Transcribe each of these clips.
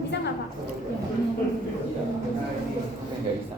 Bisa nggak Pak? Nggak bisa.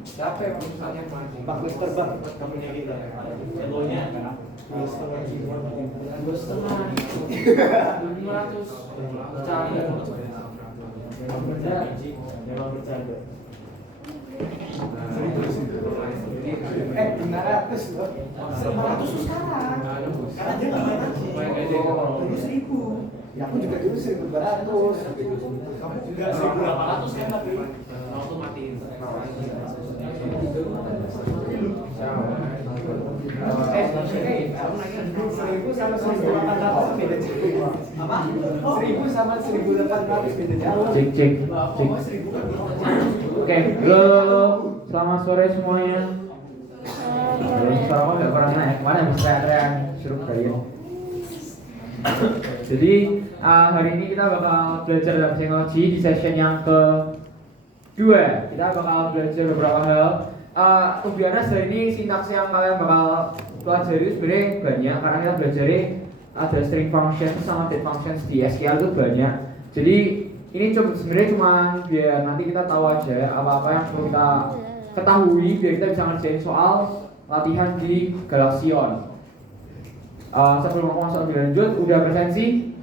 Siapa yang misalnya Pak Mister Bang kamunya kita elonya dua setengah bercanda 500 loh 500 sekarang karena dia nggak main haji dulu 1000 ya aku juga dulu 1200 kamu juga 1800 kan tapi waktu matiin seribu sama 1800 beda jauh. Apa? 1000 sama 1800 beda jauh. Cek. Oke, halo. Selamat sore semuanya. Suara nggak pernah naik. Kemarin habis teriak-teriak suruh kalian. Jadi hari ini kita bakal belajar dalam psikologi di session yang kedua. Kita bakal belajar beberapa hal. Kebiasaan hari ini sintaks yang kalian bakal pelajari sebenarnya banyak karena kita pelajari ada string function sama date functions di SQL itu banyak. Jadi ini sebenarnya cuma biar nanti kita tahu aja apa-apa yang perlu kita ketahui biar kita bisa ngerjain soal latihan di Galaxion. Sebelum aku masuk lebih lanjut, udah presensi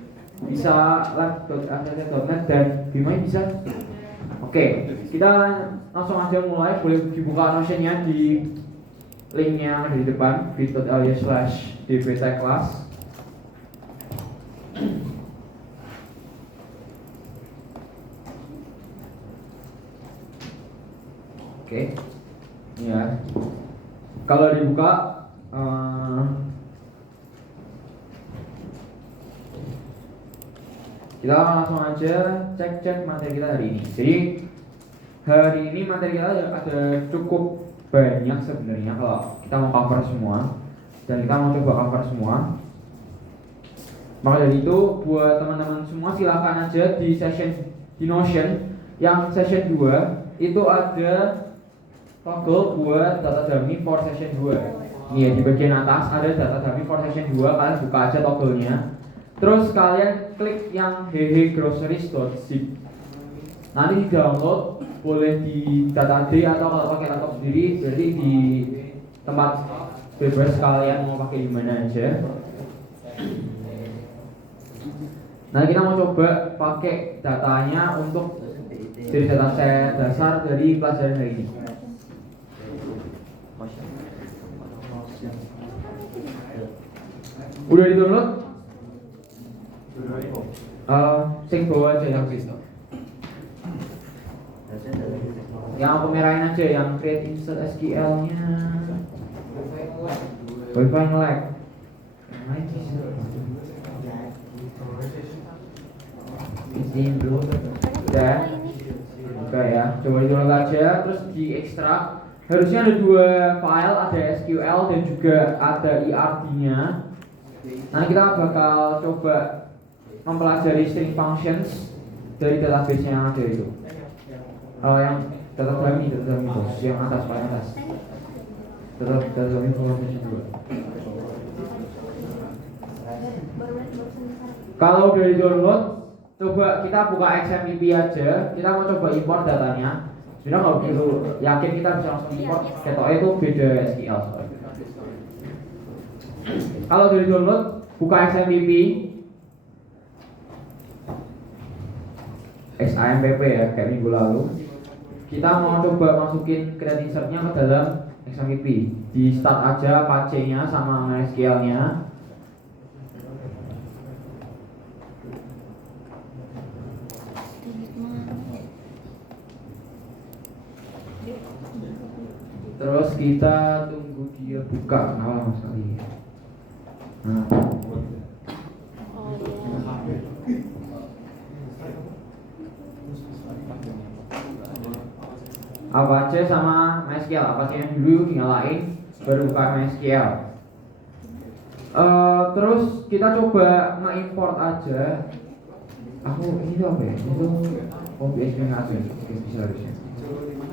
bisa lab.act.net dan Bimai bisa. Oke, kita langsung aja mulai. Boleh dibuka Notion-nya di linknya ada di depan bit.ly/dbtclass. Oke, ya. Kalau dibuka, kita langsung aja cek materi kita hari ini. Jadi hari ini materi kita ada cukup banyak sebenarnya kalau kita mau cover semua dan kita mau coba cover semua. Maka dari itu buat teman-teman semua silakan aja di session di Notion yang session 2 itu ada toggle buat data dummy for session 2. Nih ya, di bagian atas ada data dummy for session 2, kalian buka aja toggle-nya. Terus kalian klik yang hehegroceries.zip. Nanti di download, boleh di data D atau kalau pakai laptop sendiri, jadi di tempat bebas kalian mau pakai di mana aja. Nah kita mau coba pakai datanya untuk jadi dataset dasar dari pelajaran hari ini. Udah di download? Sing bawa aja yang yang aku merahin aja yang create insert SQL-nya. Wi-Fi nge-lag. Izin dulu. Udah. Oke ya, coba di download aja terus di ekstrak. Harusnya ada 2 file, ada SQL dan juga ada IRB-nya. Nanti kita bakal coba mempelajari string functions dari database yang ada itu. Yang data dummy bos, yang atas paling atas. Data dummy function 2. Kalau udah di download, coba kita buka XMPP aja. Kita mau coba import datanya. Sudah nggak begitu yakin kita bisa langsung import, ketoknya itu beda SQL. Kalau dari download, buka XMPP, XAMPP ya, kayak minggu lalu. Kita mau coba masukin create insert-nya ke dalam XMPP. Di start aja Apache-nya sama MySQL-nya. Terus kita tunggu dia buka, kenapa mas kali? Nah. Apache sama MySQL, Apache-nya dulu dinyalain, baru buka MySQL. Terus kita coba nge-import aja. Aku ini apa ya? Itu PHP ngasih, bisa harusnya.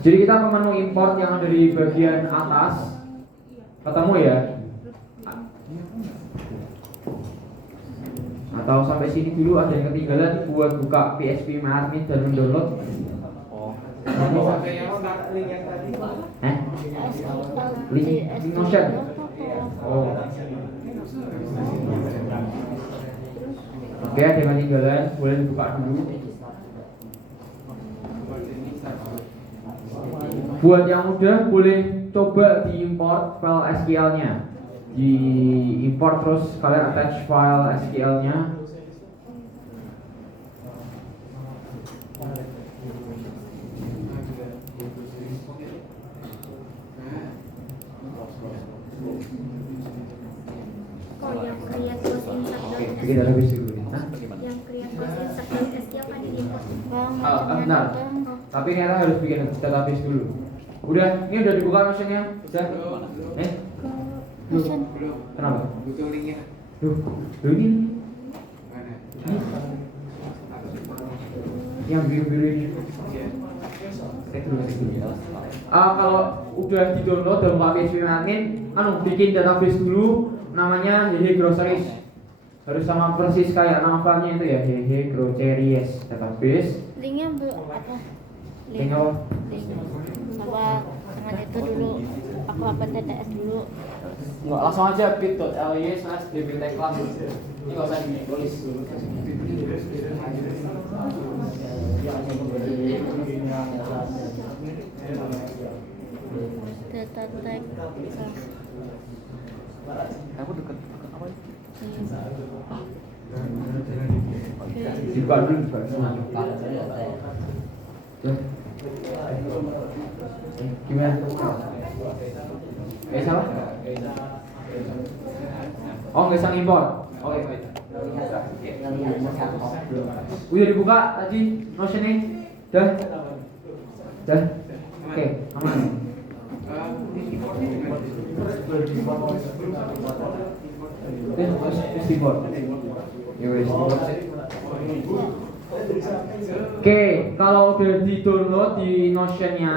Jadi kita ke menu import yang ada di bagian atas, ketemu ya? Atau sampai sini dulu ada yang ketinggalan buat buka phpMyAdmin dan mendownload. Link yang tadi. Link Notion. Oh. Oke, ada yang ketinggalan, boleh dibuka dulu. Buat yang udah boleh coba diimport file SQL-nya. Diimport terus kalian attach file SQL-nya. Yang create close insert Oke, bikin database dulu. Yang create close insert dan SQL kan di import. Benar. Tapi ternyata harus bikin database dulu. Udah, ini udah dibuka Notion-nya? Udah? Notion. Kenapa? Butuh linknya. Ini Mana? yang biru-biru ini. Kalau udah di-download dan buka phpMyAdmin, bikin database dulu, namanya Hehe Groceries. Harus sama persis kayak nama filenya itu ya, Hehe Groceries database. Linknya apa? Link apa? Link. Apa dengan itu dulu aku upload TTS dulu. Nggak, langsung aja bit.ly/dbtclass. Ini nggak usah ditulis. Data tag. Aku deket apa? Oke. Dibuka dulu, dibuka semua. Gimana? Salah? Oh, nggak bisa import. Oke, baik. Udah dibuka tadi Notion-nya? Dah? Dah? Oke, aman. Terus import. Ya wes. Oke, kalau udah di-download di Notion-nya,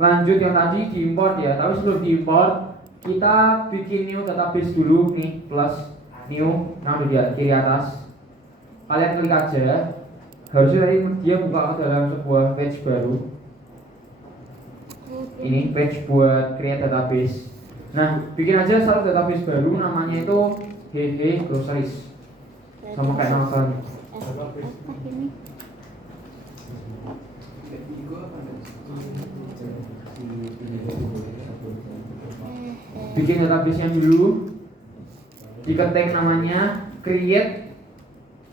lanjut yang tadi diimport ya. Tapi sebelum diimport, kita bikin new database dulu nih, plus new yang di kiri atas. Kalian klik aja. Harusnya tadi dia buka ke dalam sebuah page baru. Ini page buat create database. Nah, bikin aja satu database baru, namanya itu Hehe Groceries. Sama kayak nama kalian. Ini. Bikin database-nya dulu, diketik namanya, create,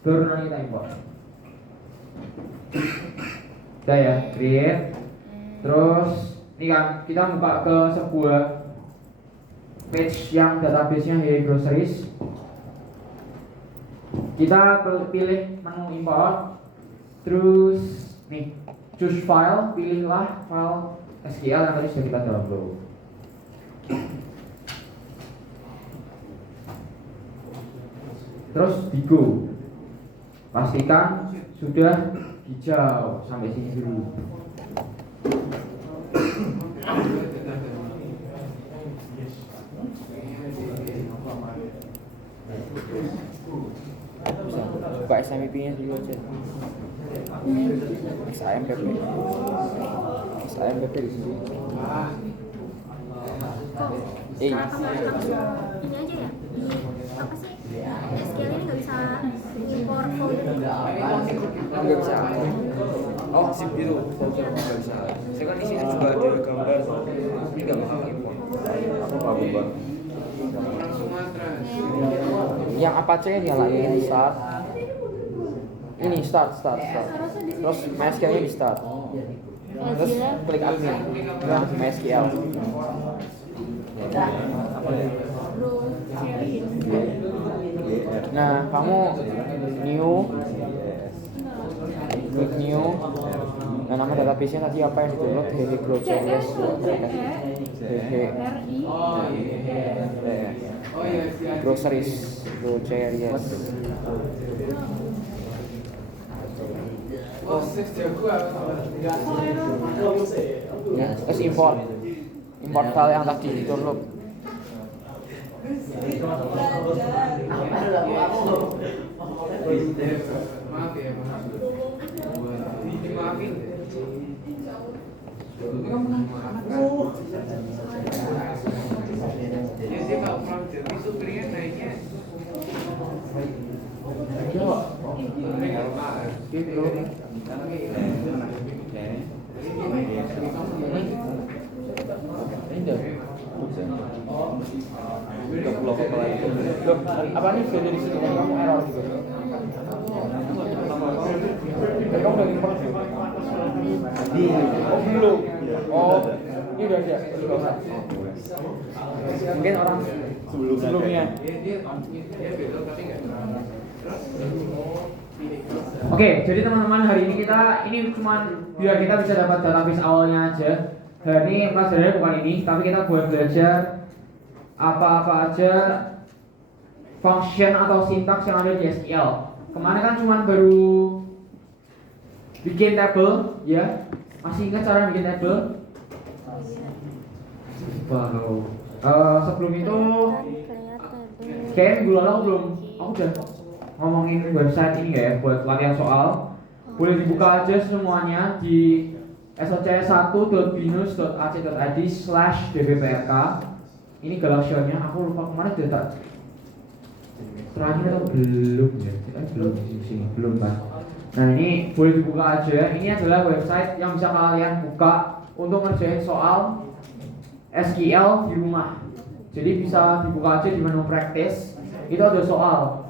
baru nanti kita import. Udah ya, create. Terus ini kan kita buka ke sebuah page yang database-nya Hehe Groceries. Kita pilih menu import. Terus nih, choose file, pilihlah file SQL yang tadi sudah kita download. Terus di go. Pastikan sudah hijau sampai sini dulu. Buka SMPP-nya dulu aja. SAMPP. SAMPP di sini. Ini aja ya, apa sih, SQL ini nggak bisa import folder. Nggak bisa. Oh, zip gitu, folder nggak bisa. Saya kan isinya juga ada gambar, ini nggak bakal import. Aku bagus banget. Yang Apache nyalain start. Ini start. Terus MySQL-nya di start. Terus klik admin. Nah, MySQL. Nah, kamu new, klik new. Nah, nama database-nya tadi apa yang di-download? HeheGrowCRS. Groceries, GrowCRS. Ya, terus import file yang tadi di-download. Apa nih sudah dari sini kamu error juga? Kamu udah import juga? Oh belum. Oh ini udah ada. Mungkin orang sebelumnya. Oke, jadi teman-teman hari ini cuma biar kita bisa dapat database awalnya aja. Hari ini pelajarannya bukan ini, tapi kita buat belajar apa-apa aja function atau sintaks yang ada di SQL. Kemarin kan cuma baru bikin table, ya. Masih ingat cara bikin table? Baru. Sebelum itu, kayak minggu lalu aku udah ngomongin website ini ya buat latihan soal. Boleh dibuka aja semuanya di soc1.binus.ac.id/dbprk. Ini Galaxy-nya, aku lupa kemana data terakhir atau belum ya? Belum di sini, belum kan? Nah ini boleh dibuka aja. Ini adalah website yang bisa kalian buka untuk ngerjain soal SQL di rumah. Jadi bisa dibuka aja di menu practice. Itu ada soal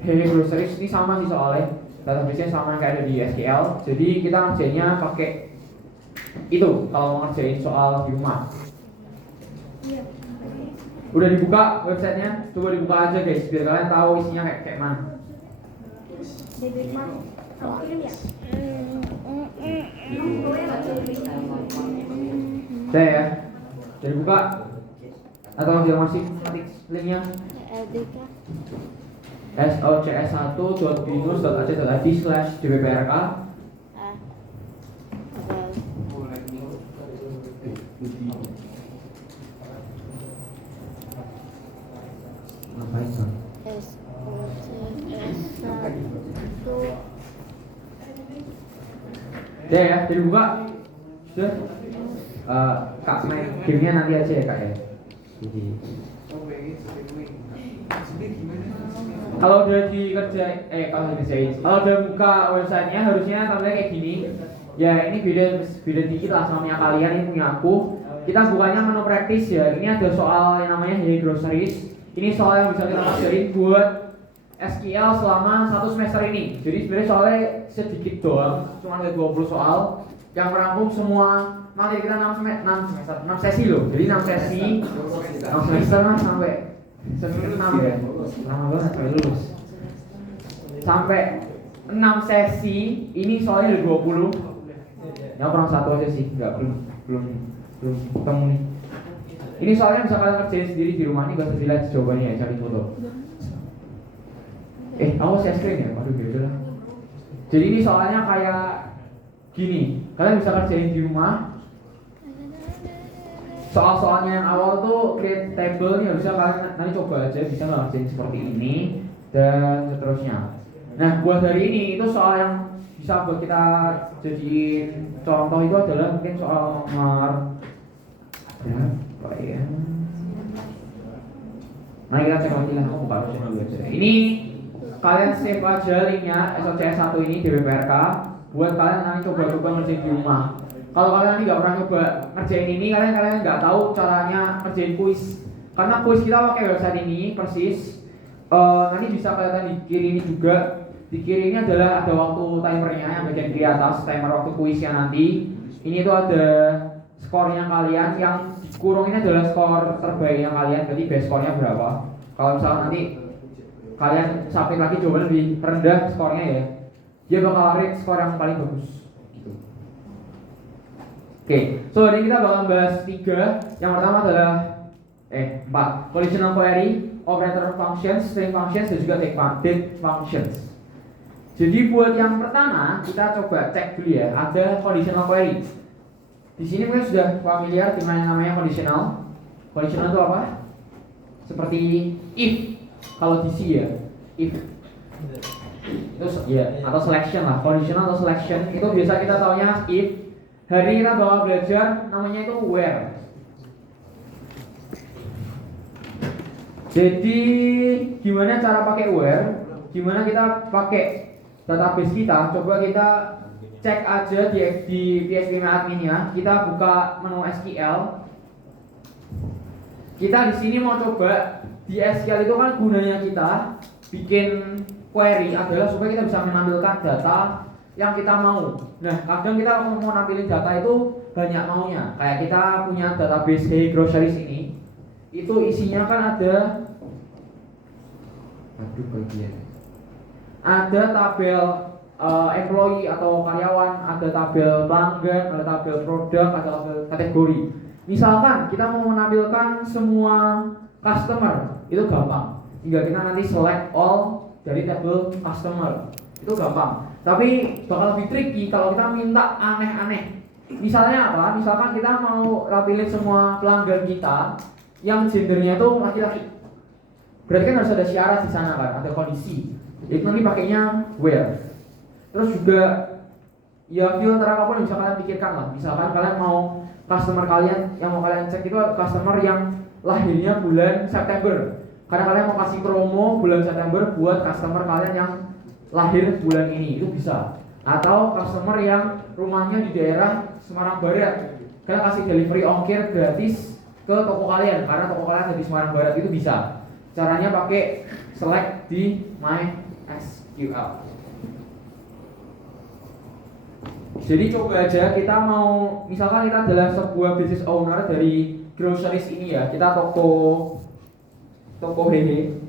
HeheGroceries, ini sama sih soalnya. Database-nya sama kayak ada di SQL. Jadi kita ngerjainnya pakai itu kalau mau ngerjain soal di rumah. Udah dibuka websitenya? Coba dibuka aja guys, biar kalian tahu isinya kayak mana. Kamu kirim ya? Udah ya? Udah dibuka? Atau dia masih ketik linknya? socs1.binus.ac.id/dbprk. Ngapain kan? Udah ya, jadi buka. Sudah. Kak main gamenya nanti aja ya kak ya. Jadi kalau udah kalau udah buka websitenya harusnya tampilnya kayak gini. Ya ini beda dikit lah sama punya kalian, ini punya aku. Kita bukanya menu praktis ya. Ini ada soal yang namanya HeheGroceries. Ini soal yang bisa kita pelajarin buat SQL selama 1 semester ini. Jadi sebenarnya soalnya sedikit doang, cuma ada 20 soal yang merangkum semua materi kita 6 sesi loh. Jadi 6 sesi, 6 semester lah sampai semester 6 ya. Lama banget sampai lulus. Sampai 6 sesi, ini soalnya ada 20. Yang kurang 1 aja sih, belum ketemu nih. Ini soalnya bisa kalian kerjain sendiri di rumah, ini gak usah dilihat jawabannya ya, cari foto. Aku share screen ya? Waduh beda lah. Jadi ini soalnya kayak gini, kalian bisa kerjain di rumah. Soal-soalnya yang awal tuh create table nih, harusnya kalian nanti coba aja bisa ngerjain seperti ini dan seterusnya. Nah buat hari ini itu soal yang bisa buat kita jadiin contoh itu adalah mungkin soal nomor berapa ya? Nah kita cek lagi lah, aku buka versi dulu aja. Ini kalian save aja linknya SOCS1 ini di WPRK buat kalian nanti coba-coba ngerjain di rumah. Kalau kalian nanti nggak pernah coba ngerjain ini, kalian nggak tahu caranya ngerjain kuis. Karena kuis kita pakai website ini persis. Nanti bisa kelihatan di kiri ini juga. Di kiri ini adalah ada waktu timernya yang bagian kiri atas, timer waktu kuisnya nanti. Ini tuh ada skornya kalian, yang dikurung ini adalah skor terbaiknya kalian, berarti base skornya berapa. Kalau misalnya nanti kalian submit lagi jawaban lebih rendah skornya ya, dia bakal rate skor yang paling bagus gitu. Oke, so hari ini kita bakal bahas 3. Yang pertama adalah 4 conditional query, operator functions, string functions, dan juga date functions. Jadi buat yang pertama kita coba cek dulu ya, ada conditional query. Di sini mungkin sudah familiar dengan yang namanya conditional. Conditional itu apa? Seperti if, kalau di C ya, if itu ya, atau selection lah. Conditional atau selection itu biasa kita taunya if. Hari ini kita bakal belajar namanya itu where. Jadi gimana cara pakai where? Gimana kita pakai database kita? Coba kita cek aja di PHP admin ya. Kita buka menu SQL. Kita di sini mau coba di SQL itu kan gunanya kita bikin query adalah supaya kita bisa menampilkan data yang kita mau. Nah, kadang kita kalau mau nampilin data itu banyak maunya. Kayak kita punya database Hey Groceries ini. Itu isinya kan ada ada tabel employee atau karyawan, ada tabel pelanggan, ada tabel produk, ada tabel kategori. Misalkan kita mau menampilkan semua customer, itu gampang. Tinggal kita nanti select all dari tabel customer, itu gampang. Tapi bakal lebih tricky kalau kita minta aneh-aneh. Misalnya apa? Misalkan kita mau nampilin semua pelanggan kita yang gendernya itu laki-laki. Berarti kan harus ada syarat di sana kan, ada kondisi. Itu nanti pakainya where. Terus juga ya filter apapun yang bisa kalian pikirkan lah. Misalkan kalian mau customer kalian yang mau kalian cek itu customer yang lahirnya bulan September. Karena kalian mau kasih promo bulan September buat customer kalian yang lahir bulan ini, itu bisa. Atau customer yang rumahnya di daerah Semarang Barat, kalian kasih delivery ongkir gratis ke toko kalian karena toko kalian ada di Semarang Barat, itu bisa. Caranya pakai select di MySQL. Jadi coba aja kita mau, misalkan kita adalah sebuah business owner dari groceries ini ya, kita toko hehe.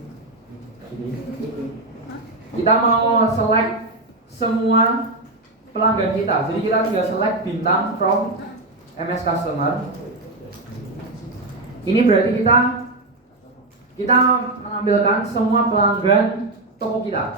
Kita mau select semua pelanggan kita. Jadi kita tinggal select bintang from MS customer. Ini berarti kita menampilkan semua pelanggan toko kita.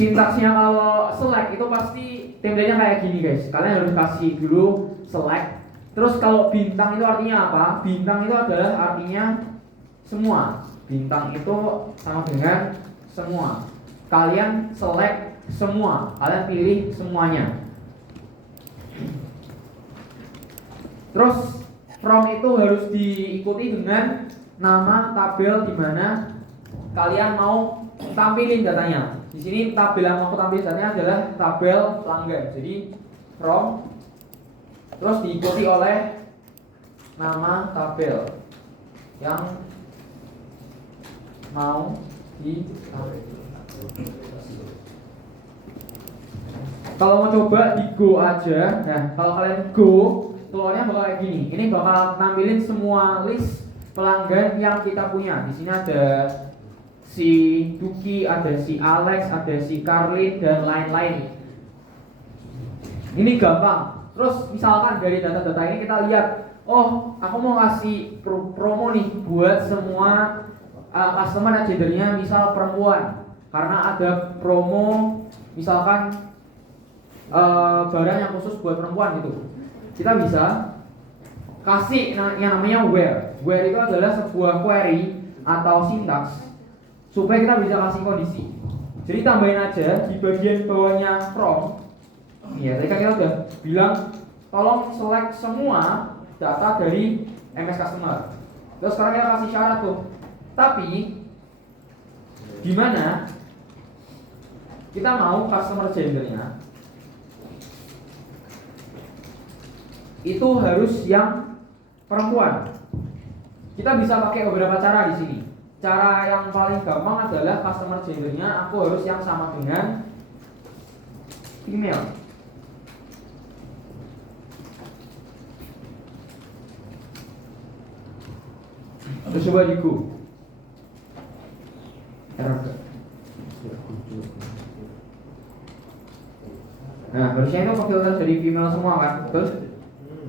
Sintaksnya kalau select itu pasti template-nya kayak gini guys. Kalian harus kasih dulu select. Terus kalau bintang itu artinya apa? Bintang itu adalah artinya semua. Bintang itu sama dengan semua. Kalian select semua. Kalian pilih semuanya. Terus from itu harus diikuti dengan nama tabel di mana kalian mau tampilin datanya. Di sini tabel yang mau aku tampilin datanya adalah tabel pelanggan. Jadi from terus diikuti oleh nama tabel yang mau ditampilkan. Kalau mau coba di go aja. Nah, kalau kalian go, keluarnya bakal kayak gini. Ini bakal nampilin semua list pelanggan yang kita punya. Di sini ada si Duki, ada si Alex, ada si Carlin dan lain-lain. Ini gampang. Terus misalkan dari data-data ini kita lihat, oh aku mau ngasih promo nih buat semua customer yang gendernya misal perempuan. Karena ada promo misalkan barang yang khusus buat perempuan gitu. Kita bisa kasih yang namanya where. Where itu adalah sebuah query atau sintaks supaya kita bisa kasih kondisi. Jadi tambahin aja di bagian bawahnya from. Ya, tadi kan kita udah bilang tolong select semua data dari MS Customer. Terus sekarang kita kasih syarat tuh. Tapi di mana kita mau customer gendernya itu harus yang perempuan. Kita bisa pakai beberapa cara di sini. Cara yang paling gampang adalah customer gendernya aku harus yang sama dengan female. Terus coba di Go. Nah, harusnya itu filter dari female semua kan, betul?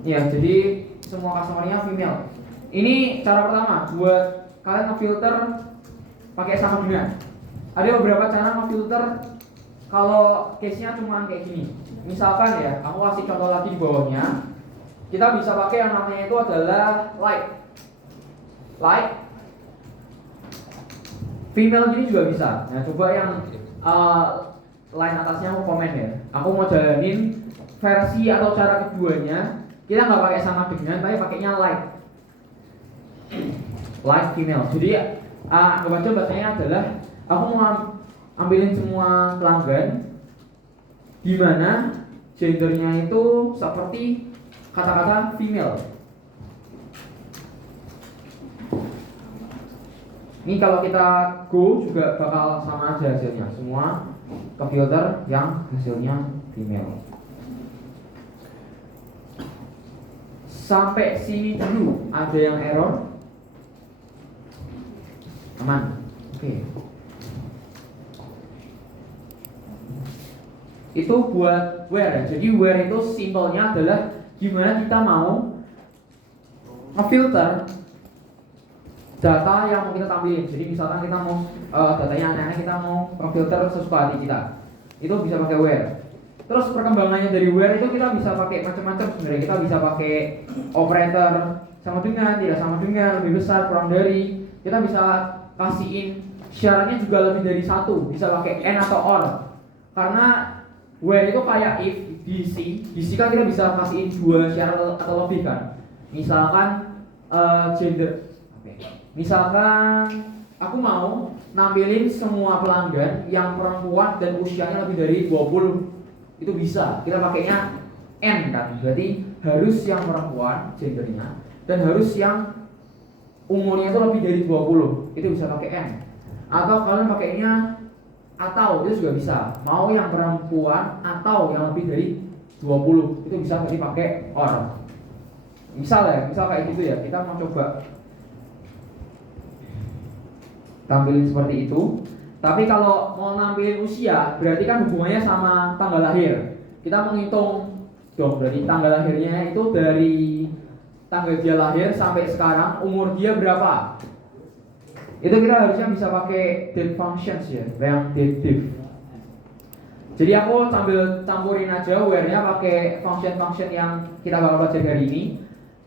Ya, jadi semua customernya female. Ini cara pertama buat kalian ngefilter pakai sama dengan. Ada beberapa cara ngefilter kalau case-nya cuma kayak gini. Misalkan ya, aku kasih contoh lagi di bawahnya. Kita bisa pakai yang namanya itu adalah like female gini juga bisa. Nah, coba yang line atasnya aku komen ya. Aku mau jalanin versi atau cara keduanya. Kita nggak pakai sama dengan, tapi pakainya like female. Jadi anggap aja bahasanya adalah aku mau ambilin semua pelanggan di mana gendernya itu seperti kata-kata female. Ini kalau kita go juga bakal sama aja hasilnya. Semua ke filter yang hasilnya female. Sampai sini dulu ada yang error? Aman? Oke. Itu buat where. Jadi where itu simpelnya adalah gimana kita mau ngefilter data yang mau kita tampilin. Jadi misalkan kita mau datanya aneh-aneh, kita mau ngefilter sesuka hati kita. Itu bisa pakai where. Terus perkembangannya dari where itu kita bisa pakai macam-macam sebenarnya. Kita bisa pakai operator sama dengan, tidak sama dengan, lebih besar, kurang dari. Kita bisa kasihin syaratnya juga lebih dari satu. Bisa pakai and atau or. Karena where itu kayak if di C kan kita bisa kasihin dua syarat atau lebih kan. Misalkan gender. Misalkan aku mau nampilin semua pelanggan yang perempuan dan usianya lebih dari 20. Itu bisa. Kita pakainya N kan. Berarti harus yang perempuan gendernya dan harus yang umurnya itu lebih dari 20. Itu bisa pakai N. Atau kalian pakainya atau itu juga bisa. Mau yang perempuan atau yang lebih dari 20. Itu bisa dipakai or. Misal kayak gitu ya. Kita mau coba tampilin seperti itu. Tapi kalau mau nampilin usia, berarti kan hubungannya sama tanggal lahir. Kita menghitung dong, berarti tanggal lahirnya itu dari tanggal dia lahir sampai sekarang, umur dia berapa. Itu kita harusnya bisa pakai date functions ya, yang date. Jadi aku sambil campurin aja where-nya pakai function-function yang kita bakal belajar hari ini.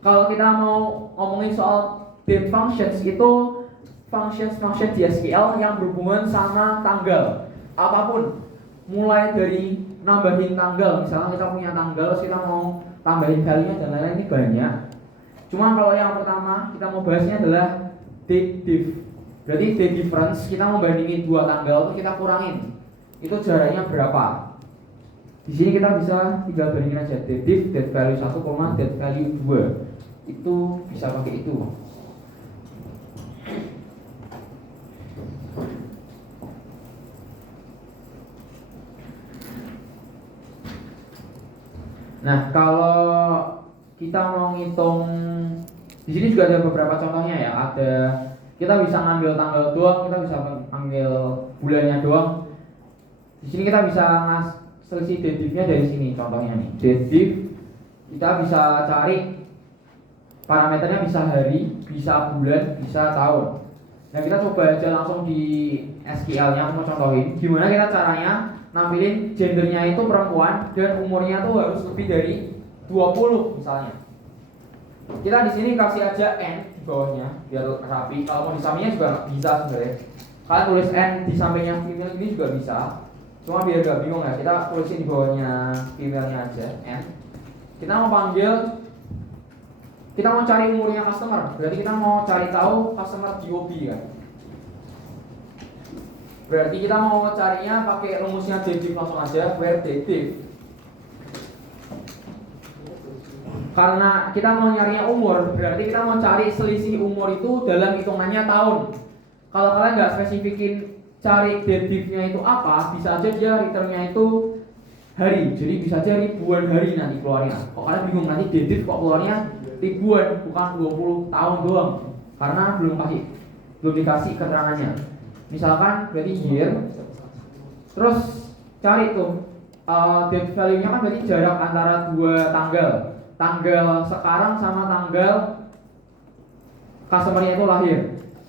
Kalau kita mau ngomongin soal date functions itu function di SQL yang berhubungan sama tanggal apapun, mulai dari nambahin tanggal, misalnya kita punya tanggal, kita mau tambahin value-nya dan lain-lain, ini banyak. Cuma kalau yang pertama kita mau bahasnya adalah date diff. Berarti date difference, kita mau bandingin dua tanggal, itu kita kurangin, itu jaraknya berapa. Di sini kita bisa tinggal bandingin aja date diff, date value 1, date value 2. Itu bisa pakai itu. Nah, kalau kita mau ngitung, di sini juga ada beberapa contohnya ya. Ada kita bisa ngambil tanggal doang, kita bisa ambil bulannya doang. Di sini kita bisa selisih date diff-nya dari sini contohnya nih. Date diff kita bisa cari parameternya, bisa hari, bisa bulan, bisa tahun. Nah, kita coba aja langsung di SQL-nya aku mau contohin gimana kita caranya nampilin gendernya itu perempuan dan umurnya tuh harus lebih dari 20 misalnya. Kita di sini kasih aja N di bawahnya biar rapi. Kalau mau disaminya juga bisa sebenarnya. Kalian tulis N di sampingnya female ini juga bisa. Cuma biar gak bingung ya, kita tulisin di bawahnya female-nya aja N. Kita mau panggil, kita mau cari umurnya customer. Berarti kita mau cari tahu customer DOB kan. Berarti kita mau carinya pakai rumusnya dediv langsung aja, where dediv. Karena kita mau nyarinya umur, berarti kita mau cari selisih umur itu dalam hitungannya tahun. Kalau kalian nggak spesifikin cari dedivnya itu apa, bisa aja dia returnnya itu hari. Jadi bisa aja ribuan hari nanti keluarnya. Kok kalian bingung nanti dediv kok keluarnya ribuan, bukan 20 tahun doang. Karena belum dikasih keterangannya. Misalkan berarti year, terus cari tuh date value-nya kan berarti jarak antara dua tanggal sekarang sama tanggal customer-nya itu lahir.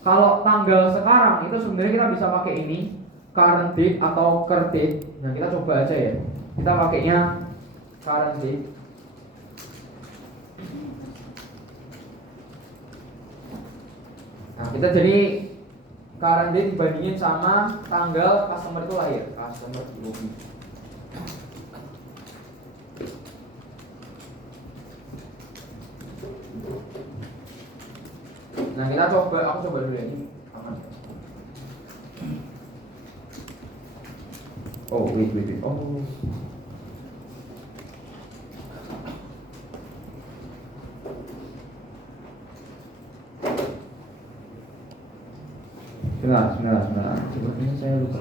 Kalau tanggal sekarang itu sebenarnya kita bisa pakai ini current date atau current date. Nah kita coba aja ya. Kita pakainya current date. Nah kita jadi current date dibandingin sama tanggal customer itu lahir, customer DOB. Nah kita coba, aku coba dulu ya ini aman. Oh wait, oh. Sebentar. Sepertinya saya lupa.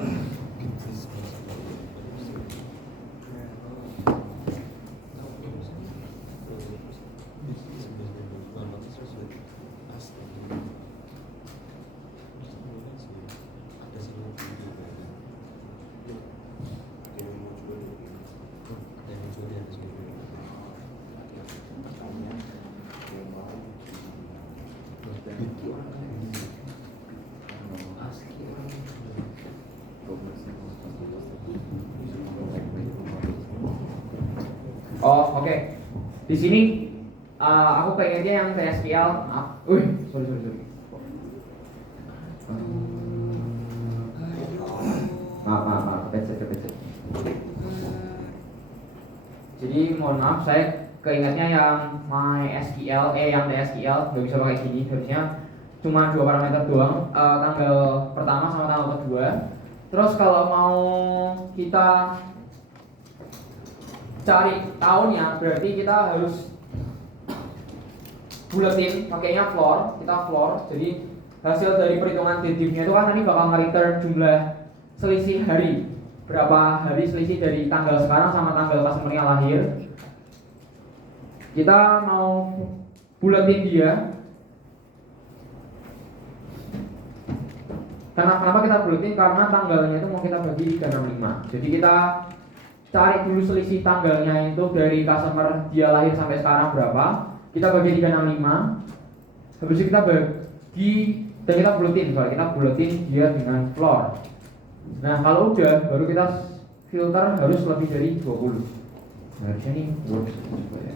Oh oke. Di sini aku pengennya yang TSQL. Sorry. Maaf. Pecet. Jadi mohon maaf, saya keingetnya yang MySQL, yang TSQL nggak bisa pakai gini. Harusnya cuma 2 parameter doang, tanggal pertama sama tanggal kedua. Terus kalau mau kita cari tahunnya, berarti kita harus buletin pakainya floor. Kita floor, jadi hasil dari perhitungan dedivnya itu kan tadi bakal nge-return jumlah selisih hari, berapa hari selisih dari tanggal sekarang sama tanggal customer-nya lahir. Kita mau buletin dia. Kenapa kita buletin? Karena tanggalnya itu mau kita bagi 365. Jadi kita cari dulu selisih tanggalnya itu dari customer dia lahir sampai sekarang berapa. Kita bagi 365. Habis itu kita bagi dan kita buletin dia dengan floor. Nah kalau udah baru kita filter harus lebih dari 20. Nah, harusnya ini works juga ya.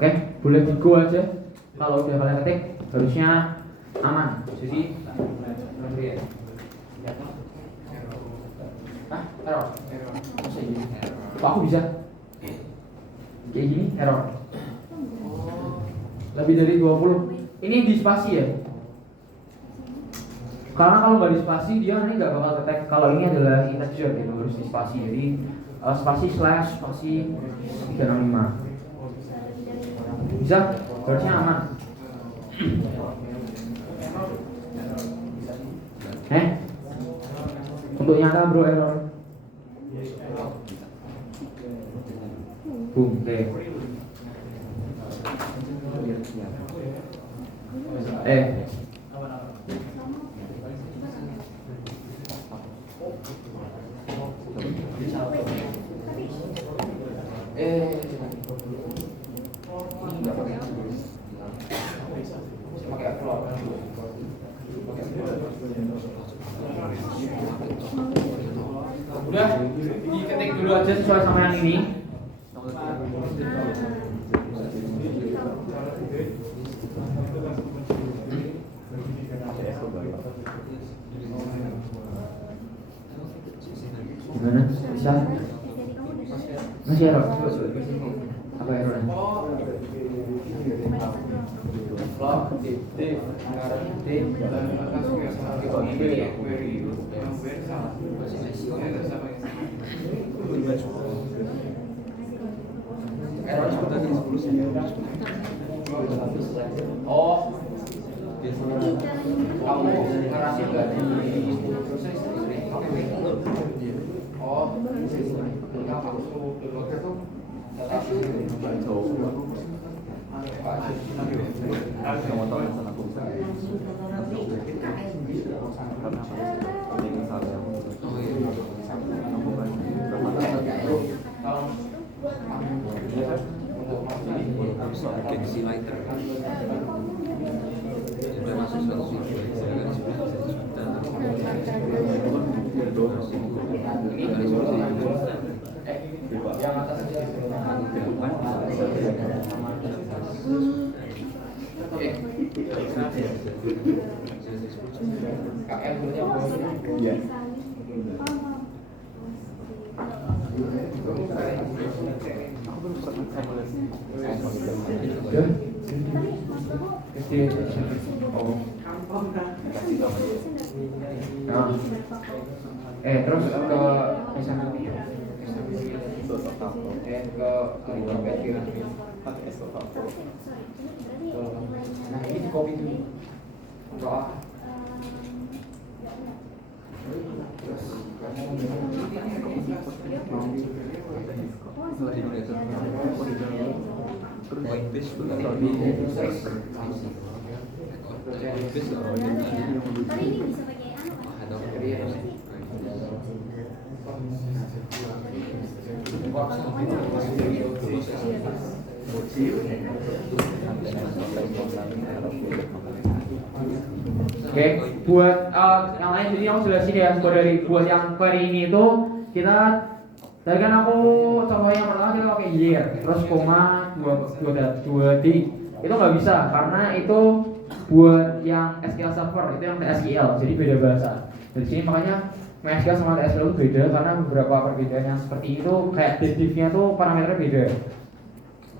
Oke, boleh go aja. Kalau udah kalian ketik harusnya aman. Jadi error. Kok aku bisa? Kayak gini error. Lebih dari 20. Ini di spasi ya? Karena kalau nggak di spasi dia nanti nggak bakal ketek. Kalau ini adalah integer gitu, harus di spasi. Jadi spasi slash spasi 365. Bisa? Harusnya aman. Untuk nyata bro error. Boom, oke. Udah, diketik dulu aja sesuai sama yang ini. Gimana? Bisa? Masih error? Apa errornya? Oh, kamu ngerasin nggak di proses? Oh, yang atas terus ke misalnya nah ini di copy dulu. Tapi ini bisa pakai Oke, buat yang lain jadi aku jelasin ya. Dari buat yang query ini itu kita tadi kan aku contoh yang pertama kita pakai year, terus koma 2D itu nggak bisa karena itu buat yang SQL Server, itu yang SQL, jadi beda bahasa. Dari sini makanya MySQL sama TSQL itu beda karena beberapa perbedaan yang seperti itu kayak div-nya tuh parameternya beda.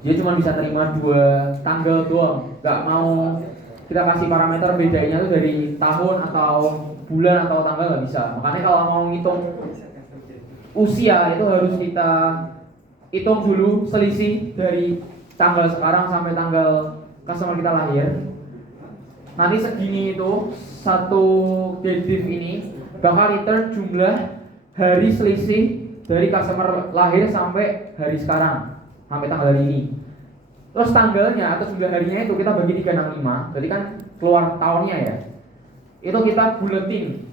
Dia cuma bisa terima 2 tanggal doang, nggak mau kita kasih parameter bedanya tuh dari tahun atau bulan atau tanggal nggak bisa. Makanya kalau mau ngitung usia itu harus kita hitung dulu selisih dari tanggal sekarang sampai tanggal customer kita lahir. Nanti segini itu satu div ini bakal return jumlah hari selisih dari customer lahir sampai hari sekarang, sampai tanggal ini. Terus tanggalnya atau jumlah harinya itu kita bagi 365, berarti kan keluar tahunnya ya. Itu kita buletin,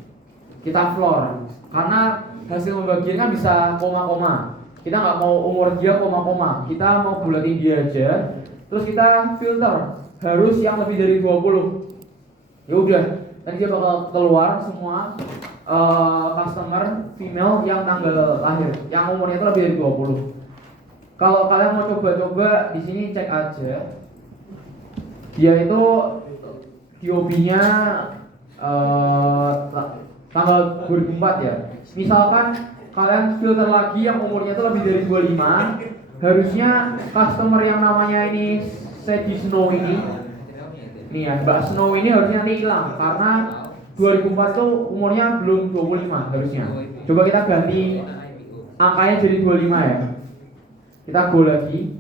kita floor. Karena hasil pembagian kan bisa koma-koma. Kita nggak mau umur dia koma-koma, kita mau buletin dia aja. Terus kita filter, harus yang lebih dari 20. Ya udah, nanti dia bakal keluar semua customer female yang tanggal lahir, yang umurnya itu lebih dari 20. Kalau kalian mau coba-coba di sini cek aja. Dia itu DOB-nya tanggal 2004 ya. Misalkan kalian filter lagi yang umurnya itu lebih dari 25, harusnya customer yang namanya ini Sadie Snow ini, nih ya, Mbak Snow ini harusnya nanti hilang karena 2004 itu umurnya belum 25 harusnya. Coba kita ganti angkanya jadi 25 ya. Kita go lagi.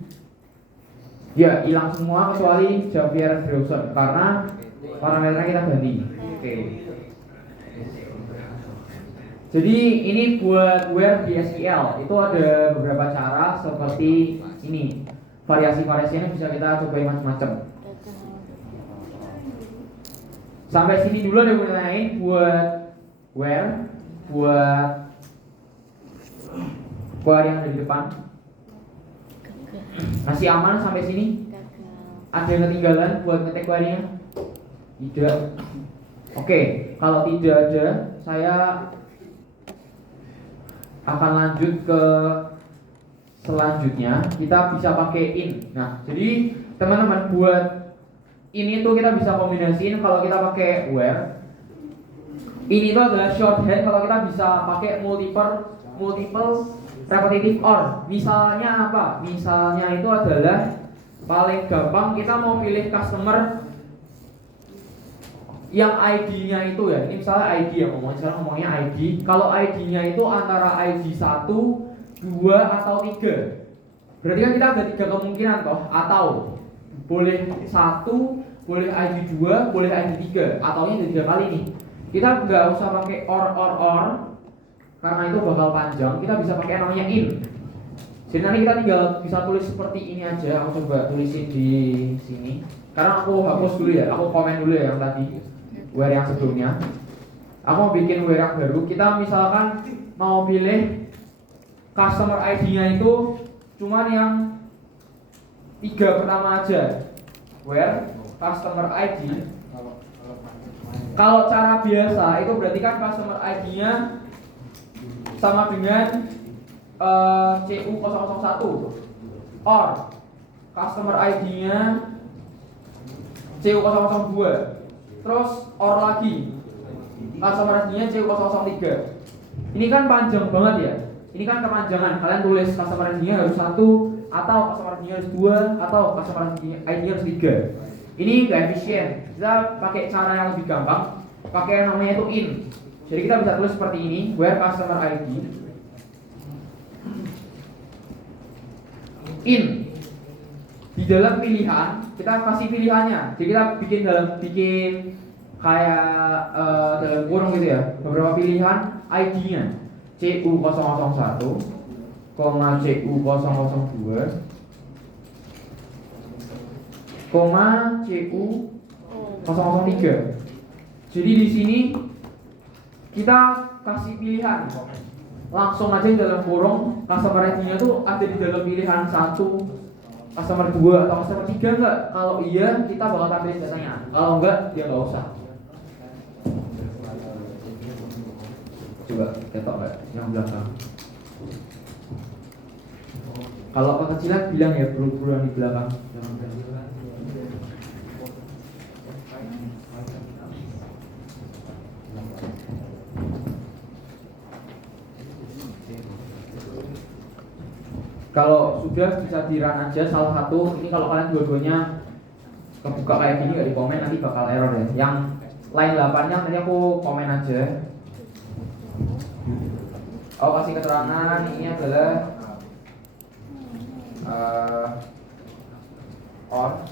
Ya, hilang semua kecuali Javier Browser karena parameternya kita ganti. Oke. Jadi ini buat where di SQL itu ada beberapa cara seperti ini. Variasi-variasinya bisa kita cobain macam-macam. Sampai sini dulu ada mengenai buat where, buat query yang ada di depan. Masih aman sampai sini? Ada yang ketinggalan buat ngetik query-nya? Tidak. Oke, kalau tidak ada, saya akan lanjut ke selanjutnya, kita bisa pakai in. Nah, jadi teman-teman buat ini tuh kita bisa kombinasiin kalau kita pakai where. Ini itu adalah shorthand kalau kita bisa pakai multiple repetitive or. Misalnya apa? Misalnya itu adalah paling gampang kita mau pilih customer yang ID-nya itu ya. Ini misalnya ID yang ngomongnya ID. Kalau ID-nya itu antara ID 1, 2 atau 3. Berarti kan kita ada 3 kemungkinan toh, atau boleh 1, boleh ID 2, boleh ID 3, atau ini 3 kali nih. Kita nggak usah pakai or karena itu bakal panjang. Kita bisa pakai namanya in. Jadi nanti kita tinggal bisa tulis seperti ini aja. Aku coba tulisin di sini. Karena aku hapus dulu ya. Aku komen dulu ya yang tadi where yang sebelumnya. Aku mau bikin where yang baru. Kita misalkan mau pilih customer ID-nya itu cuman yang 3 pertama aja. Where customer ID. Kalau cara biasa itu berarti kan customer ID-nya sama dengan CU001 or customer ID-nya CU002 terus or lagi customer ID-nya CU003. Ini kan panjang banget ya. Ini kan kepanjangan. Kalian tulis customer ID-nya harus 1 atau customer ID-nya harus 2 atau customer ID-nya harus 3. Ini nggak efisien. Kita pakai cara yang lebih gampang, pakai yang namanya itu in. Jadi kita bisa tulis seperti ini, where customer ID in. Di dalam pilihan kita kasih pilihannya. Jadi kita bikin kayak dalam kurung gitu ya. Beberapa pilihan ID-nya CU001, CU002, CU003. Jadi di sini kita kasih pilihan. Langsung aja di dalam kurung customer ID-nya tuh ada di dalam pilihan 1, customer 2 atau customer 3 enggak? Kalau iya kita bakal tampilin datanya. Kalau enggak dia enggak usah. Coba ketok enggak yang belakang. Kalau kekecilan bilang ya buru-buruan di belakang. Kalau sudah bisa di-run aja salah satu. Ini kalau kalian dua-duanya kebuka kayak gini nggak di komen nanti bakal error ya. Yang line 8-nya nanti aku komen aja. Aku kasih keterangan ini adalah on.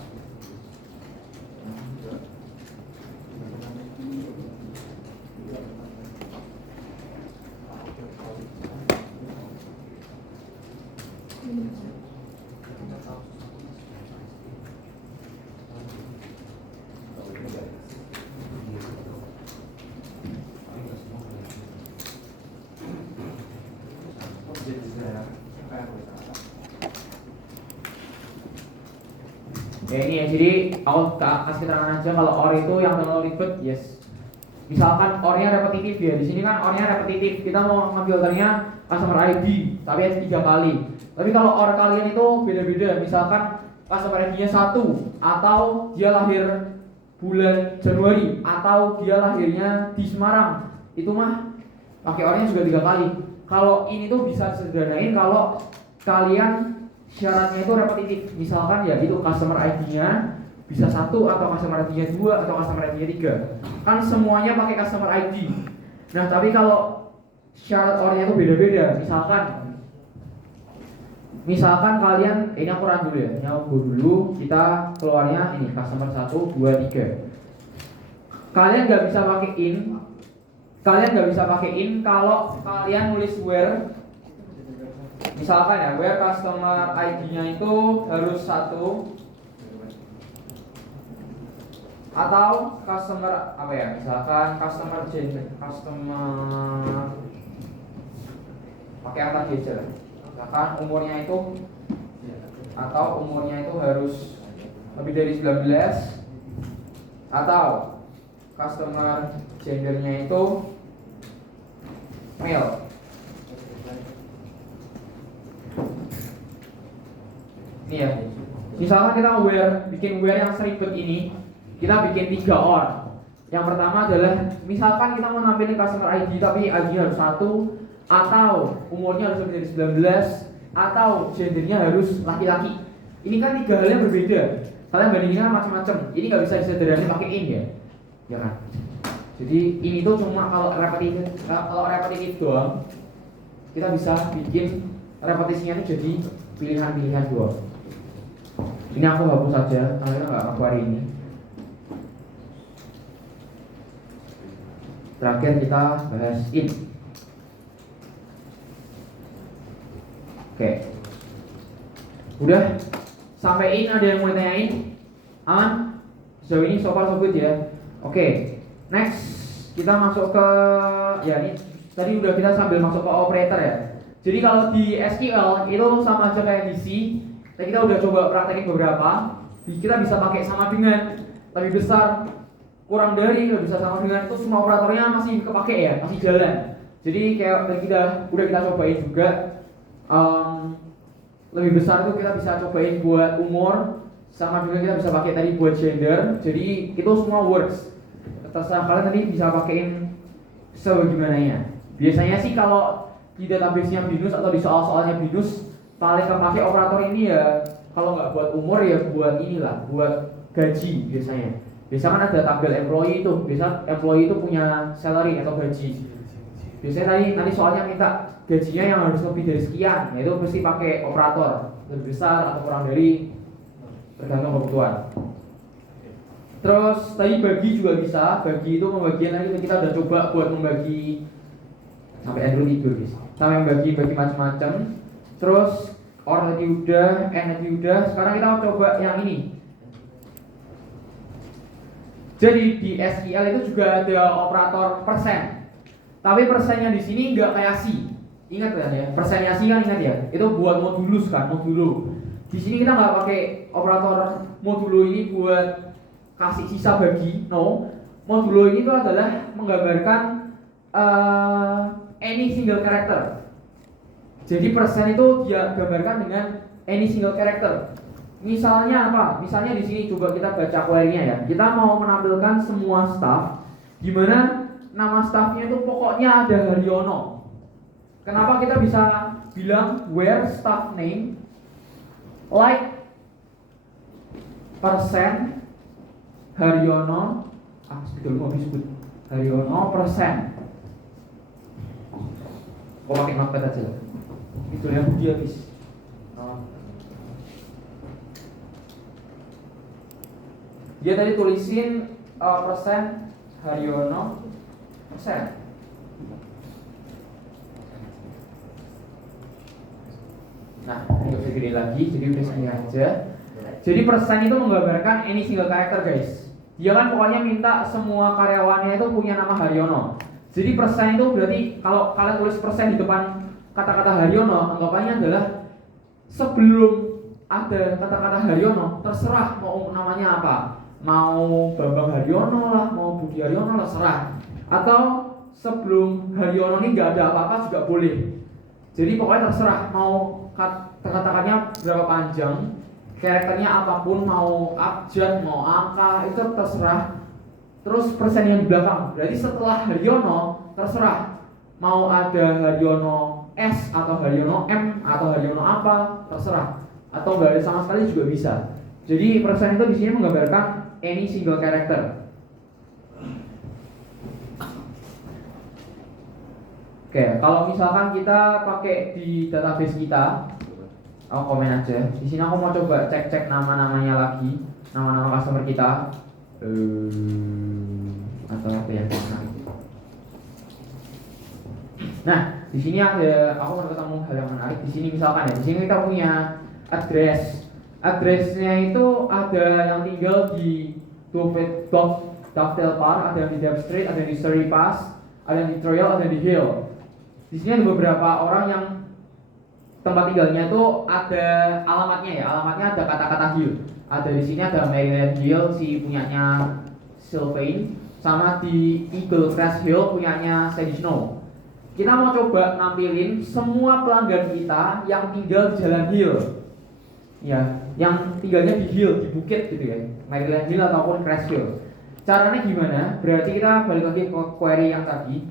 Ya ini ya, jadi aku kasih keterangan aja kalau or itu yang terlalu ribet, yes. Misalkan or-nya repetitif ya, di sini kan or-nya repetitif, kita mau ngambil ordernya customer ID, tapi ada 3 kali. Tapi kalau or kalian itu beda-beda, misalkan customer ID-nya 1, atau dia lahir bulan Januari, atau dia lahirnya di Semarang, itu mah pakai or-nya juga 3 kali. Kalau ini tuh bisa disederhanain kalau kalian syaratnya itu repetitif. Misalkan ya itu customer ID-nya bisa 1 atau customer ID-nya 2 atau customer ID-nya 3. Kan semuanya pakai customer ID. Nah, tapi kalau syarat or-nya itu beda-beda. Misalkan kalian ini aku run dulu ya. Ini aku dulu, kita keluarnya ini customer 1 2 3. Kalian nggak bisa pakai in. Kalau kalian nulis where. Misalkan ya, where customer ID-nya itu harus 1 atau customer apa ya? Misalkan customer pakai yang tadi aja. Misalkan umurnya itu harus lebih dari 19 atau customer gendernya itu male. Nih ya. Misalkan kita bikin where yang seribet ini, kita bikin 3 or. Yang pertama adalah misalkan kita mau nampilin customer ID tapi ID harus 1, atau umurnya harus lebih dari 19, atau gendernya harus laki-laki. Ini kan 3 hal yang berbeda. Kalian bandinginnya macam-macam. Ini nggak bisa disederhanain pakai in ya kan? Jadi ini tuh cuma kalau repetitif doang, kita bisa bikin repetisinya itu jadi pilihan-pilihan doang. Ini aku hapus saja, karena nggak aku hari ini. Terakhir kita bahas in. Oke. Udah sampai in, ada yang mau tanyain? Aman? Sejauh ini so far so good ya. Oke. Next kita masuk ke ya ini tadi udah kita sambil masuk ke operator ya. Jadi kalau di SQL itu sama aja kayak di C. Kita udah coba praktekin beberapa. Kita bisa pakai sama dengan, lebih besar, kurang dari, lebih besar sama dengan, itu semua operatornya masih kepake ya, masih jalan. Jadi kayak udah kita cobain juga. Lebih besar itu kita bisa cobain buat umur, sama juga kita bisa pakai tadi buat gender. Jadi itu semua works. Terserah kalian tadi bisa pakein sebagaimananya. Biasanya sih kalau di database-nya BINUS atau di soal-soalnya BINUS paling kepake operator ini ya, kalau nggak buat umur ya buat inilah, buat gaji biasanya. Biasanya kan ada tabel employee itu, biasa employee itu punya salary atau gaji. Biasanya nanti soalnya minta gajinya yang harus lebih dari sekian, yaitu pasti pakai operator lebih besar atau kurang dari, tergantung kebutuhan. Terus tadi bagi juga bisa, bagi itu pembagian nanti kita udah coba buat membagi sampai Android tidur guys, sampai membagi macam-macam. Terus or tadi udah, n tadi udah. Sekarang kita coba yang ini. Jadi di SQL itu juga ada operator persen. Tapi persennya di sini nggak kayak C. Ingat kan ya? Persennya C kan ingat ya? Itu buat modulus kan, modulo. Di sini kita nggak pakai operator modulo ini buat kasih sisa bagi. No. Modulo ini itu adalah menggambarkan any single character. Jadi persen itu dia gambarkan dengan any single character. Misalnya apa? Misalnya di sini coba kita baca query-nya ya. Kita mau menampilkan semua staff, di mana nama staffnya itu pokoknya ada Haryono. Kenapa kita bisa bilang where staff name like persen Haryono? Betul mau disebut Haryono persen. Kok pakai notepad aja lah. Itu yang dia habis. Dia tadi tulisin persen Haryono persen. Nah, ini lebih gede lagi, jadi udah segini aja. Jadi persen itu menggambarkan any single character guys. Dia kan pokoknya minta semua karyawannya itu punya nama Haryono. Jadi persen itu berarti kalau kalian tulis persen di depan kata-kata Haryono, anggapannya adalah sebelum ada kata-kata Haryono, terserah mau namanya apa. Mau Bambang Haryono lah, mau Budi Haryono lah, serah. Atau sebelum Haryono ini nggak ada apa-apa juga boleh. Jadi pokoknya terserah mau kata-katanya berapa panjang, karakternya apapun, mau abjad, mau angka, itu terserah. Terus persen yang di belakang, berarti setelah Haryono terserah mau ada Haryono S atau Haryono M atau Haryono apa, terserah. Atau nggak ada sama sekali juga bisa. Jadi persen itu di sini menggambarkan any single character. Oke, kalau misalkan kita pakai di database kita, aku komen aja. Di sini aku mau coba cek nama-namanya lagi, nama-nama customer kita. Atau apa ya? Nah, di sini ada, aku mau ketemu hal yang menarik. Di sini misalkan ya, di sini kita punya address. Addressnya itu ada yang tinggal di Dovetail Park, ada yang di Dep Street, ada yang di Surrey Pass, ada yang di Troyal, ada yang di Hill. Di sini ada beberapa orang yang tempat tinggalnya itu ada alamatnya ya, alamatnya ada kata-kata Hill. Ada di sini ada Maryland Hill, si punyanya Sylvain, sama di Eagle Crest Hill punyanya Sadie Snow. Kita mau coba nampilin semua pelanggan kita yang tinggal di Jalan Hill. Ya, yang tinggalnya di hill, di bukit gitu ya, Maryland Hill ataupun Crash Hill. Caranya gimana? Berarti kita balik lagi ke query yang tadi.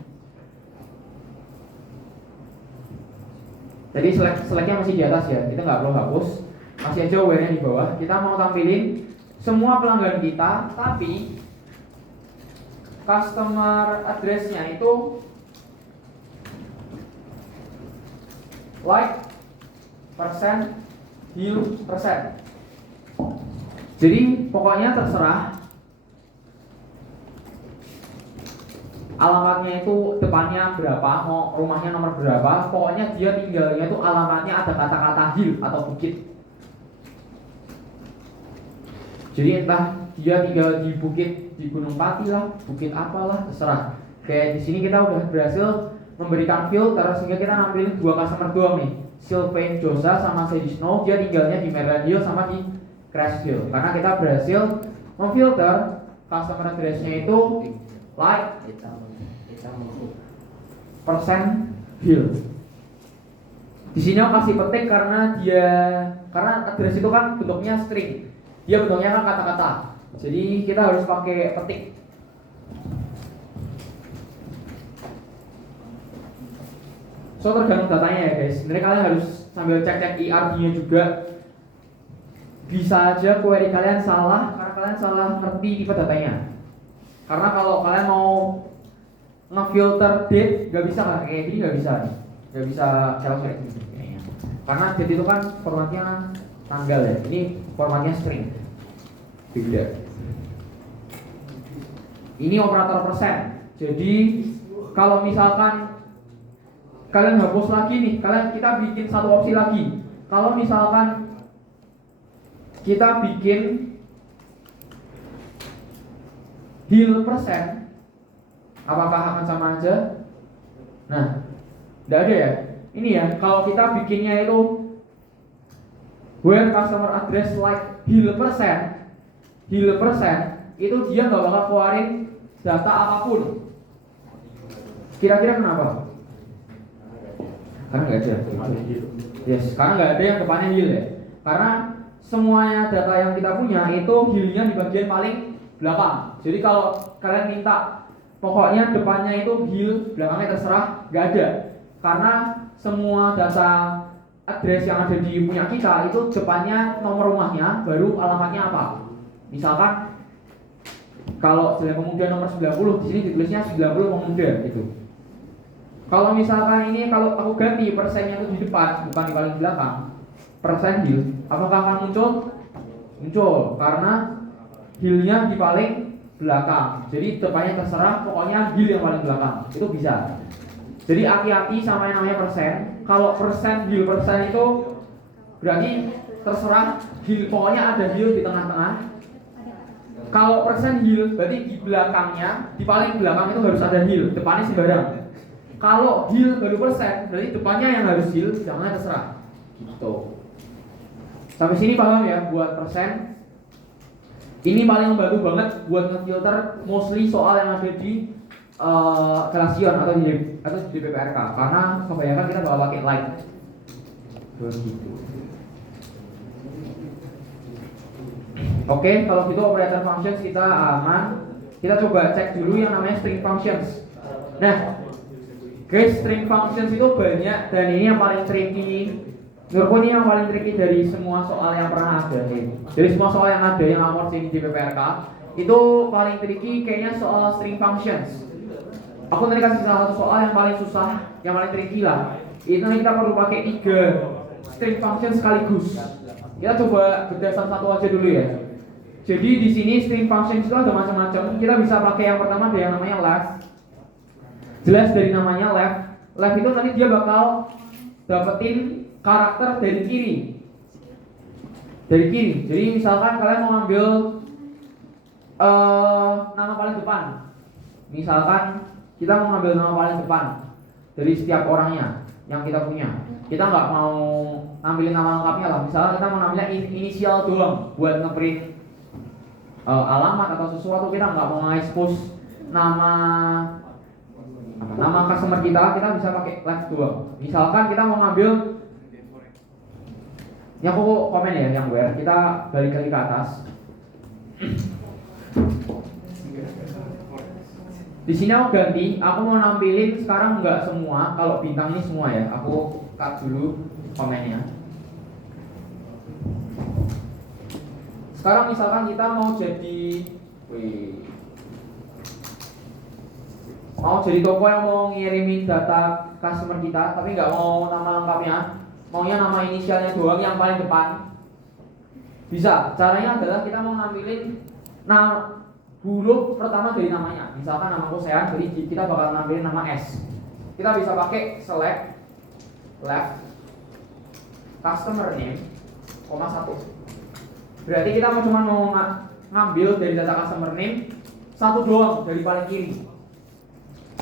Jadi seleknya masih di atas ya, kita nggak perlu hapus, masih aja where-nya di bawah. Kita mau tampilin semua pelanggan kita, tapi customer address-nya itu like persen, hill persen. Jadi pokoknya terserah alamatnya itu depannya berapa, mau rumahnya nomor berapa, pokoknya dia tinggalnya itu alamatnya ada kata-kata hill atau bukit. Jadi entah dia tinggal di bukit di Gunung Pati lah, bukit apalah, terserah. Kayak di sini kita udah berhasil memberikan filter sehingga kita nampilin dua customer doang nih, Sylvain Josa sama Sadie Snow. Dia tinggalnya di Maryland Hill sama di Crash Hill. Karena kita berhasil memfilter customer address-nya itu like persen hill. Di sini aku kasih petik karena address itu kan bentuknya string. Dia bentuknya kan kata-kata. Jadi kita harus pakai petik. So tergantung datanya ya guys. Sebenarnya kalian harus sambil cek-cek IRD-nya juga. Bisa aja query kalian salah karena kalian salah ngerti tipe datanya. Karena kalau kalian mau ngefilter date nggak bisa kan, kayak gini nggak bisa nih, nggak bisa calculate gini kayaknya. Karena date itu kan formatnya tanggal ya, ini formatnya string. Beda. Ini operator persen. Jadi kalau misalkan kalian hapus lagi nih, kita bikin satu opsi lagi. Kalau misalkan kita bikin hill persen, apakah akan sama aja? Nah, tidak ada ya. Ini ya, kalau kita bikinnya itu where customer address like hill persen, itu dia nggak bakal keluarin data apapun. Kira-kira kenapa? Karena nggak ada. Yes, karena nggak ada yang depannya hill ya. Karena semuanya data yang kita punya itu hill-nya di bagian paling belakang. Jadi kalau kalian minta pokoknya depannya itu hill, belakangnya terserah, nggak ada. Karena semua data address yang ada di punya kita itu depannya nomor rumahnya, baru alamatnya apa. Misalkan kalau Jalan Pemuda nomor 90, di sini ditulisnya 90 Pemuda gitu. Kalau misalkan ini kalau aku ganti persennya itu di depan, bukan di paling belakang, persen hill, apakah akan muncul? Muncul, karena hill-nya di paling belakang. Jadi depannya terserah, pokoknya hill yang paling belakang. Itu bisa. Jadi hati-hati sama yang namanya persen. Kalau persen, hill persen itu berarti terserah hill, pokoknya ada hill di tengah-tengah. Kalau persen hill berarti di belakangnya, di paling belakang itu harus ada hill, depannya sembarang. Kalau hill baru persen, berarti depannya yang harus hill, jangan terserah. Gitu. Sampai sini paham ya buat persen? Ini paling membantu banget buat ngefilter mostly soal yang ada di Glaceon atau di BPRK, karena kebanyakan kita bakal pakai like. Begitu. Oke, kalau gitu operator functions kita aman. Kita coba cek dulu yang namanya string functions. Nah, guys, string functions itu banyak dan ini yang paling tricky. Menurutku ini yang paling tricky dari semua soal yang pernah ada nih. Dari semua soal yang ada yang amor sini di PPRK, itu paling tricky kayaknya soal string functions. Aku tadi kasih salah satu soal yang paling susah, yang paling tricky lah. Itu kita perlu pakai 3 string functions sekaligus. Kita coba berdasar satu aja dulu ya. Jadi di sini string functions itu ada macam-macam. Kita bisa pakai yang pertama ada yang namanya left. Jelas dari namanya left. Left itu nanti dia bakal dapetin karakter dari kiri. Dari kiri. Jadi misalkan kalian mau ngambil nama paling depan. Misalkan kita mau ngambil nama paling depan dari setiap orangnya yang kita punya. Kita nggak mau ngambilin nama lengkapnya lah. Misalkan kita mau ngambilnya inisial doang buat ngeprint alamat atau sesuatu. Kita nggak mau nge-expose nama customer kita bisa pakai left doang. Misalkan kita mau ngambil Ini aku komen ya yang where. Kita balik lagi ke atas. Di sini aku ganti, aku mau nampilin sekarang nggak semua, kalau bintang ini semua ya. Aku cut dulu komennya. Sekarang misalkan kita mau jadi toko yang mau ngirimin data customer kita, tapi nggak mau nama lengkapnya, maunya nama inisialnya doang yang paling depan. Bisa. Caranya adalah kita mau nampilin huruf pertama dari namanya. Misalkan namaku Sean, jadi kita bakal nampilin nama S. Kita bisa pakai select left customer name, koma 1. Berarti kita cuma mau ngambil dari data customer name satu doang dari paling kiri.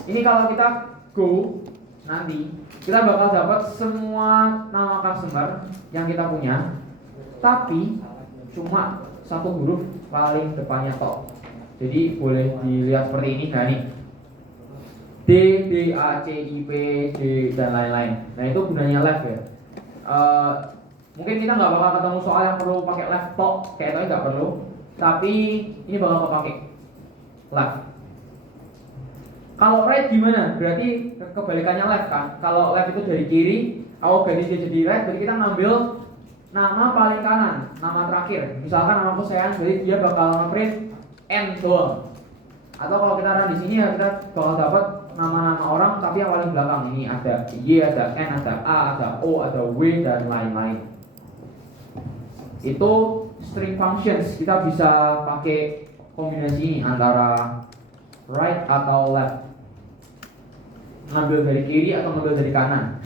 Ini kalau kita go nanti kita bakal dapat semua nama customer yang kita punya, tapi cuma satu huruf paling depannya tok. Jadi boleh dilihat seperti ini. Nah ini D, B, A, C, I, P, D dan lain-lain. Nah itu gunanya left ya. Mungkin kita nggak bakal ketemu soal yang perlu pakai left tok, kayak tadi nggak perlu. Tapi ini bakal kepake left. Kalau right gimana? Berarti kebalikannya left kan? Kalau left itu dari kiri, kalau ganti dia jadi right, berarti kita ngambil nama paling kanan, nama terakhir. Misalkan namaku Sean, jadi dia bakal nge-print N doang. Atau kalau kita run di sini ya kita bakal dapat nama-nama orang tapi yang paling belakang. Ini ada Y, ada N, ada A, ada O, ada W dan lain-lain. Itu string functions, kita bisa pakai kombinasi ini antara right atau left, ngambil dari kiri atau ngambil dari kanan.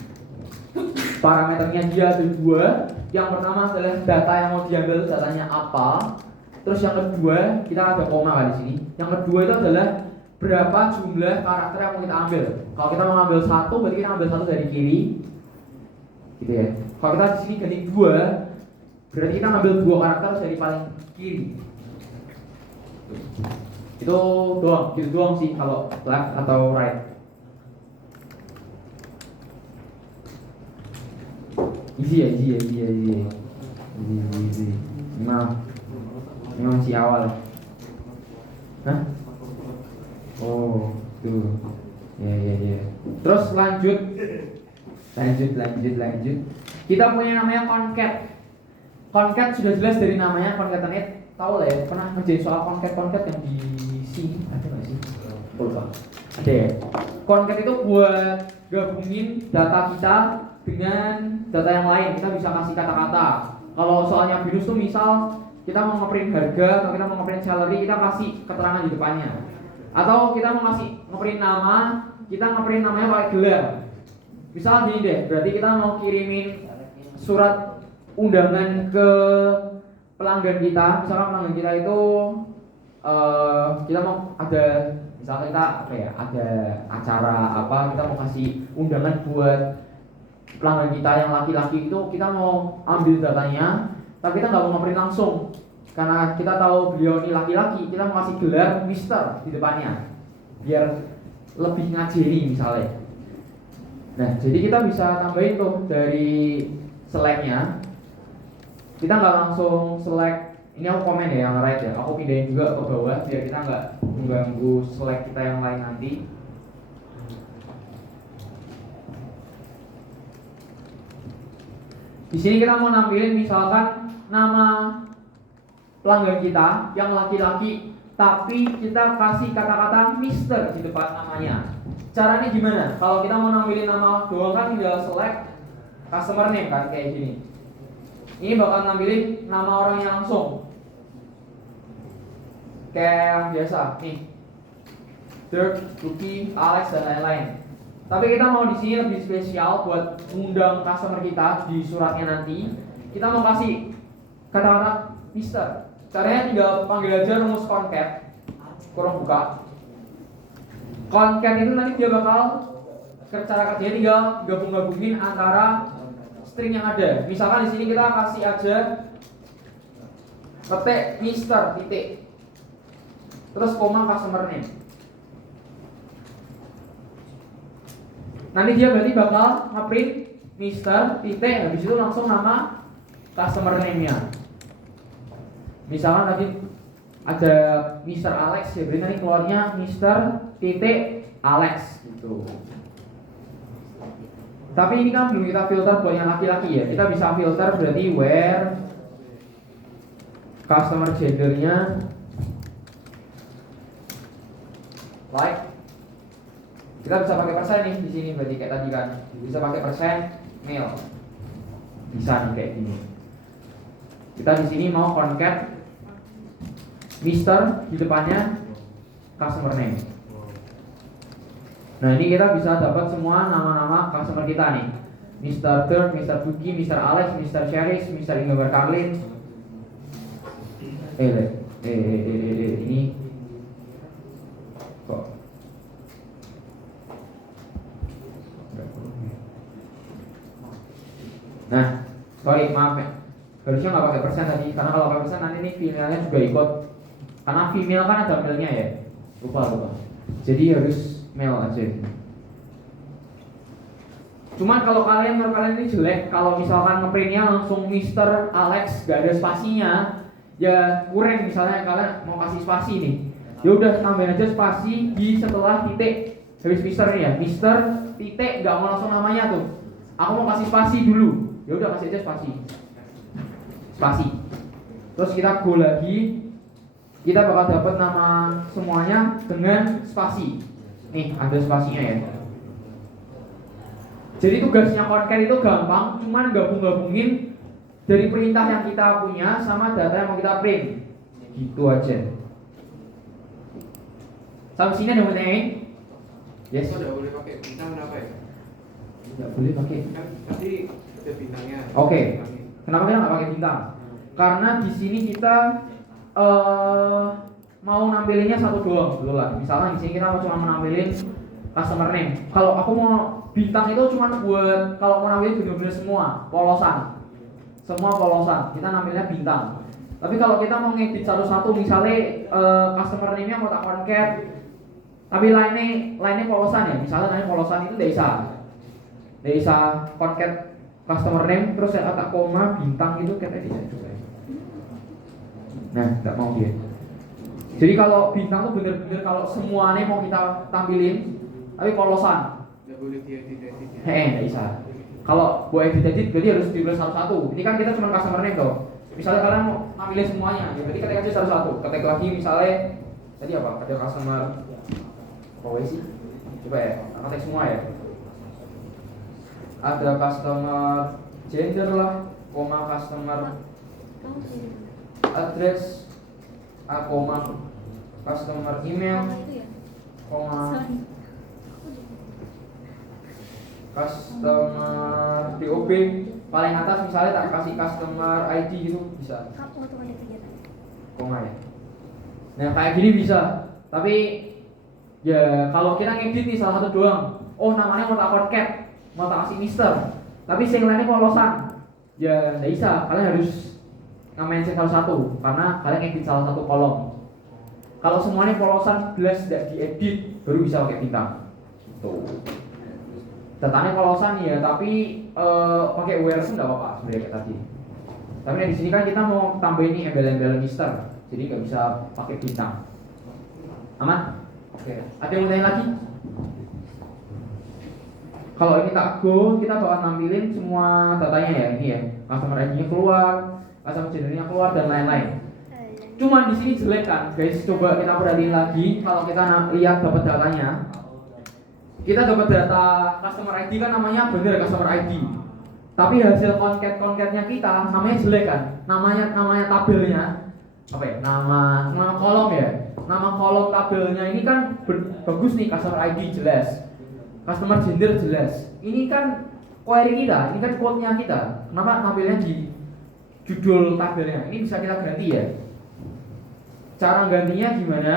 Parameternya dia ada dua. Yang pertama adalah data yang mau diambil, datanya apa. Terus yang kedua, kita ada koma kan di sini. Yang kedua itu adalah berapa jumlah karakter yang mau kita ambil. Kalau kita mau ngambil satu, berarti kita ambil satu dari kiri, gitu ya. Kalau kita di sini ganti dua, berarti kita ngambil dua karakter dari paling kiri. Itu doang, gitu doang sih kalau left atau right. Easy ya. Ini masih awal. Hah? Oh, tuh. Ya. Terus lanjut. Kita punya namanya concat. Concat sudah jelas dari namanya, concatenate. Tahu lah ya, pernah ngerjain soal concat yang di sini ada nggak sih? Lupa. Ada ya. Concat itu buat gabungin data kita dengan data yang lain. Kita bisa kasih kata-kata. Kalau soalnya binus tuh misal kita mau ngeprint harga atau kita mau ngeprint salary, kita kasih keterangan di depannya. Atau kita mau ngeprint nama, kita ngeprint namanya pakai gelar. Misal gini deh, berarti kita mau kirimin surat undangan ke pelanggan kita. Misalkan pelanggan kita itu kita mau ada, misalnya kita ada acara apa, kita mau kasih undangan buat pelanggan kita yang laki-laki itu, kita mau ambil datanya, tapi kita nggak mau ngeprint langsung karena kita tahu beliau ini laki-laki. Kita mau kasih gelar Mister di depannya biar lebih ngajeri misalnya. Nah, jadi kita bisa tambahin tuh dari select-nya. Kita nggak langsung select. Ini aku komen ya yang right ya. Aku pindahin juga ke bawah biar kita nggak mengganggu select kita yang lain nanti. Di sini kita mau nampilin misalkan nama pelanggan kita yang laki-laki, tapi kita kasih kata-kata Mister di depan namanya. Caranya gimana? Kalau kita mau nampilin nama doang kan tinggal select customer name kan kayak gini. Ini bakal nampilin nama orangnya langsung. Kayak yang biasa nih. Dirk, Lucky, Alex dan lain-lain. Tapi kita mau di sini lebih spesial buat mengundang customer kita di suratnya nanti. Kita mau kasih kata-kata Mister. Caranya tinggal panggil aja rumus concat, kurung buka. Concat itu nanti dia bakal cara kerjanya tinggal gabung-gabungin antara string yang ada. Misalkan di sini kita kasih aja ketik Mister titik, terus koma customer name. Nanti dia berarti bakal ngeprint Mister titik, habis itu langsung nama customer name-nya. Misalkan tadi ada Mr. Alex ya, berarti nanti keluarnya Mr. titik Alex gitu. Tapi ini kan belum kita filter buat yang laki-laki ya. Kita bisa filter berarti where customer gendernya like. Kita bisa pakai persen nih di sini berarti kayak tadi kan. Bisa pakai persen male. Bisa nih kayak gini. Kita di sini mau concat Mister di depannya customer name. Nah ini kita bisa dapat semua nama-nama customer kita nih. Mr. Third, Mr. Buki, Mr. Alex, Mr. Cherish, Mr. Ingeborg Carlin. Ini kok nah, sorry maaf ya. Harusnya nggak pakai persen tadi, karena kalau pakai persen nanti nih female-nya juga ikut. Karena female kan ada male-nya ya. Lupa. Jadi harus male aja. Cuman kalau menurut kalian ini jelek, kalau misalkan ngeprintnya langsung Mr. Alex gak ada spasinya, ya kurang. Misalnya kalian mau kasih spasi nih, ya udah tambahin aja spasi di setelah titik habis Mr. nih ya. Mr. titik gak mau langsung namanya tuh. Aku mau kasih spasi dulu, ya udah kasih aja spasi. Terus kita go lagi, kita bakal dapat nama semuanya dengan spasi. Nih ada spasinya ya. Jadi tugasnya concat itu gampang, cuman gabung-gabungin dari perintah yang kita punya sama data yang mau kita print. Gitu aja. Sampai sini ada yang mau tanyain? Yes. Udah boleh pakai bintang kenapa ya? Tidak boleh pakai. Kan tadi ada bintangnya. Oke. Kenapa kita nggak pakai bintang? Karena di sini kita mau nampilinnya satu doang dulu lah. Misalkan di sini kita cuma menampilin customer name. Kalau aku mau bintang itu cuma buat kalau mau nampilin bener-bener semua polosan. Semua polosan kita nampilnya bintang. Tapi kalau kita mau ngedit satu-satu, misalnya customer name-nya mau tak concat, tapi lainnya polosan ya. Misalnya lainnya polosan itu tidak bisa concat customer name terus saya tak koma bintang itu kayak tidak juga. Nah, nggak mau dia. Jadi kalau bintang tuh bener-bener kalau semuanya mau kita tampilin, tapi polosan. Nggak boleh diedit ya. Nggak bisa. Kalau buat edit berarti harus ditulis satu-satu. Ini kan kita cuma customer name tuh. Misalnya kalian mau nampilin semuanya, ya berarti ketik aja satu-satu. Ketik lagi misalnya tadi apa? Ada customer apa sih? Coba ya, ketik semua ya. Ada customer gender lah, koma customer address, koma customer email, koma customer DOB. Paling atas misalnya tak kasih customer ID gitu bisa. Koma ya. Nah kayak gini bisa. Tapi ya kalau kita ngedit nih salah satu doang. Oh namanya mau tak concat, mau tak kasih Mister. Tapi sing lainnya polosan. Ya nggak bisa. Kalian harus nge-mention salah satu karena kalian ngedit salah satu kolom. Kalau semuanya polosan belas tidak diedit baru bisa pakai bintang. Tuh. Datanya polosan ya, tapi pakai where pun nggak apa-apa sebenarnya kayak tadi. Tapi di sini kan kita mau tambahin ini embel-embel Mister, jadi nggak bisa pakai bintang. Aman? Oke. Ada yang mau tanya lagi? Kalau ini tak go, kita bakal nampilin semua datanya ya, ini ya. Customer ID-nya keluar, customer gendernya keluar dan lain-lain. Cuman di sini jelek kan, guys. Coba kita perhatiin lagi. Kalau kita lihat dapat datanya, kita dapat data customer ID kan namanya bener customer ID. Tapi hasil concat-concatnya kita namanya jelek kan. Namanya tabelnya apa ya? Nama kolom ya. Nama kolom tabelnya ini kan bagus nih, customer ID jelas. Customer gender jelas. Ini kan query kita, ini kan code-nya kita. Kenapa tampilnya di judul tabelnya? Ini bisa kita ganti ya. Cara gantinya gimana?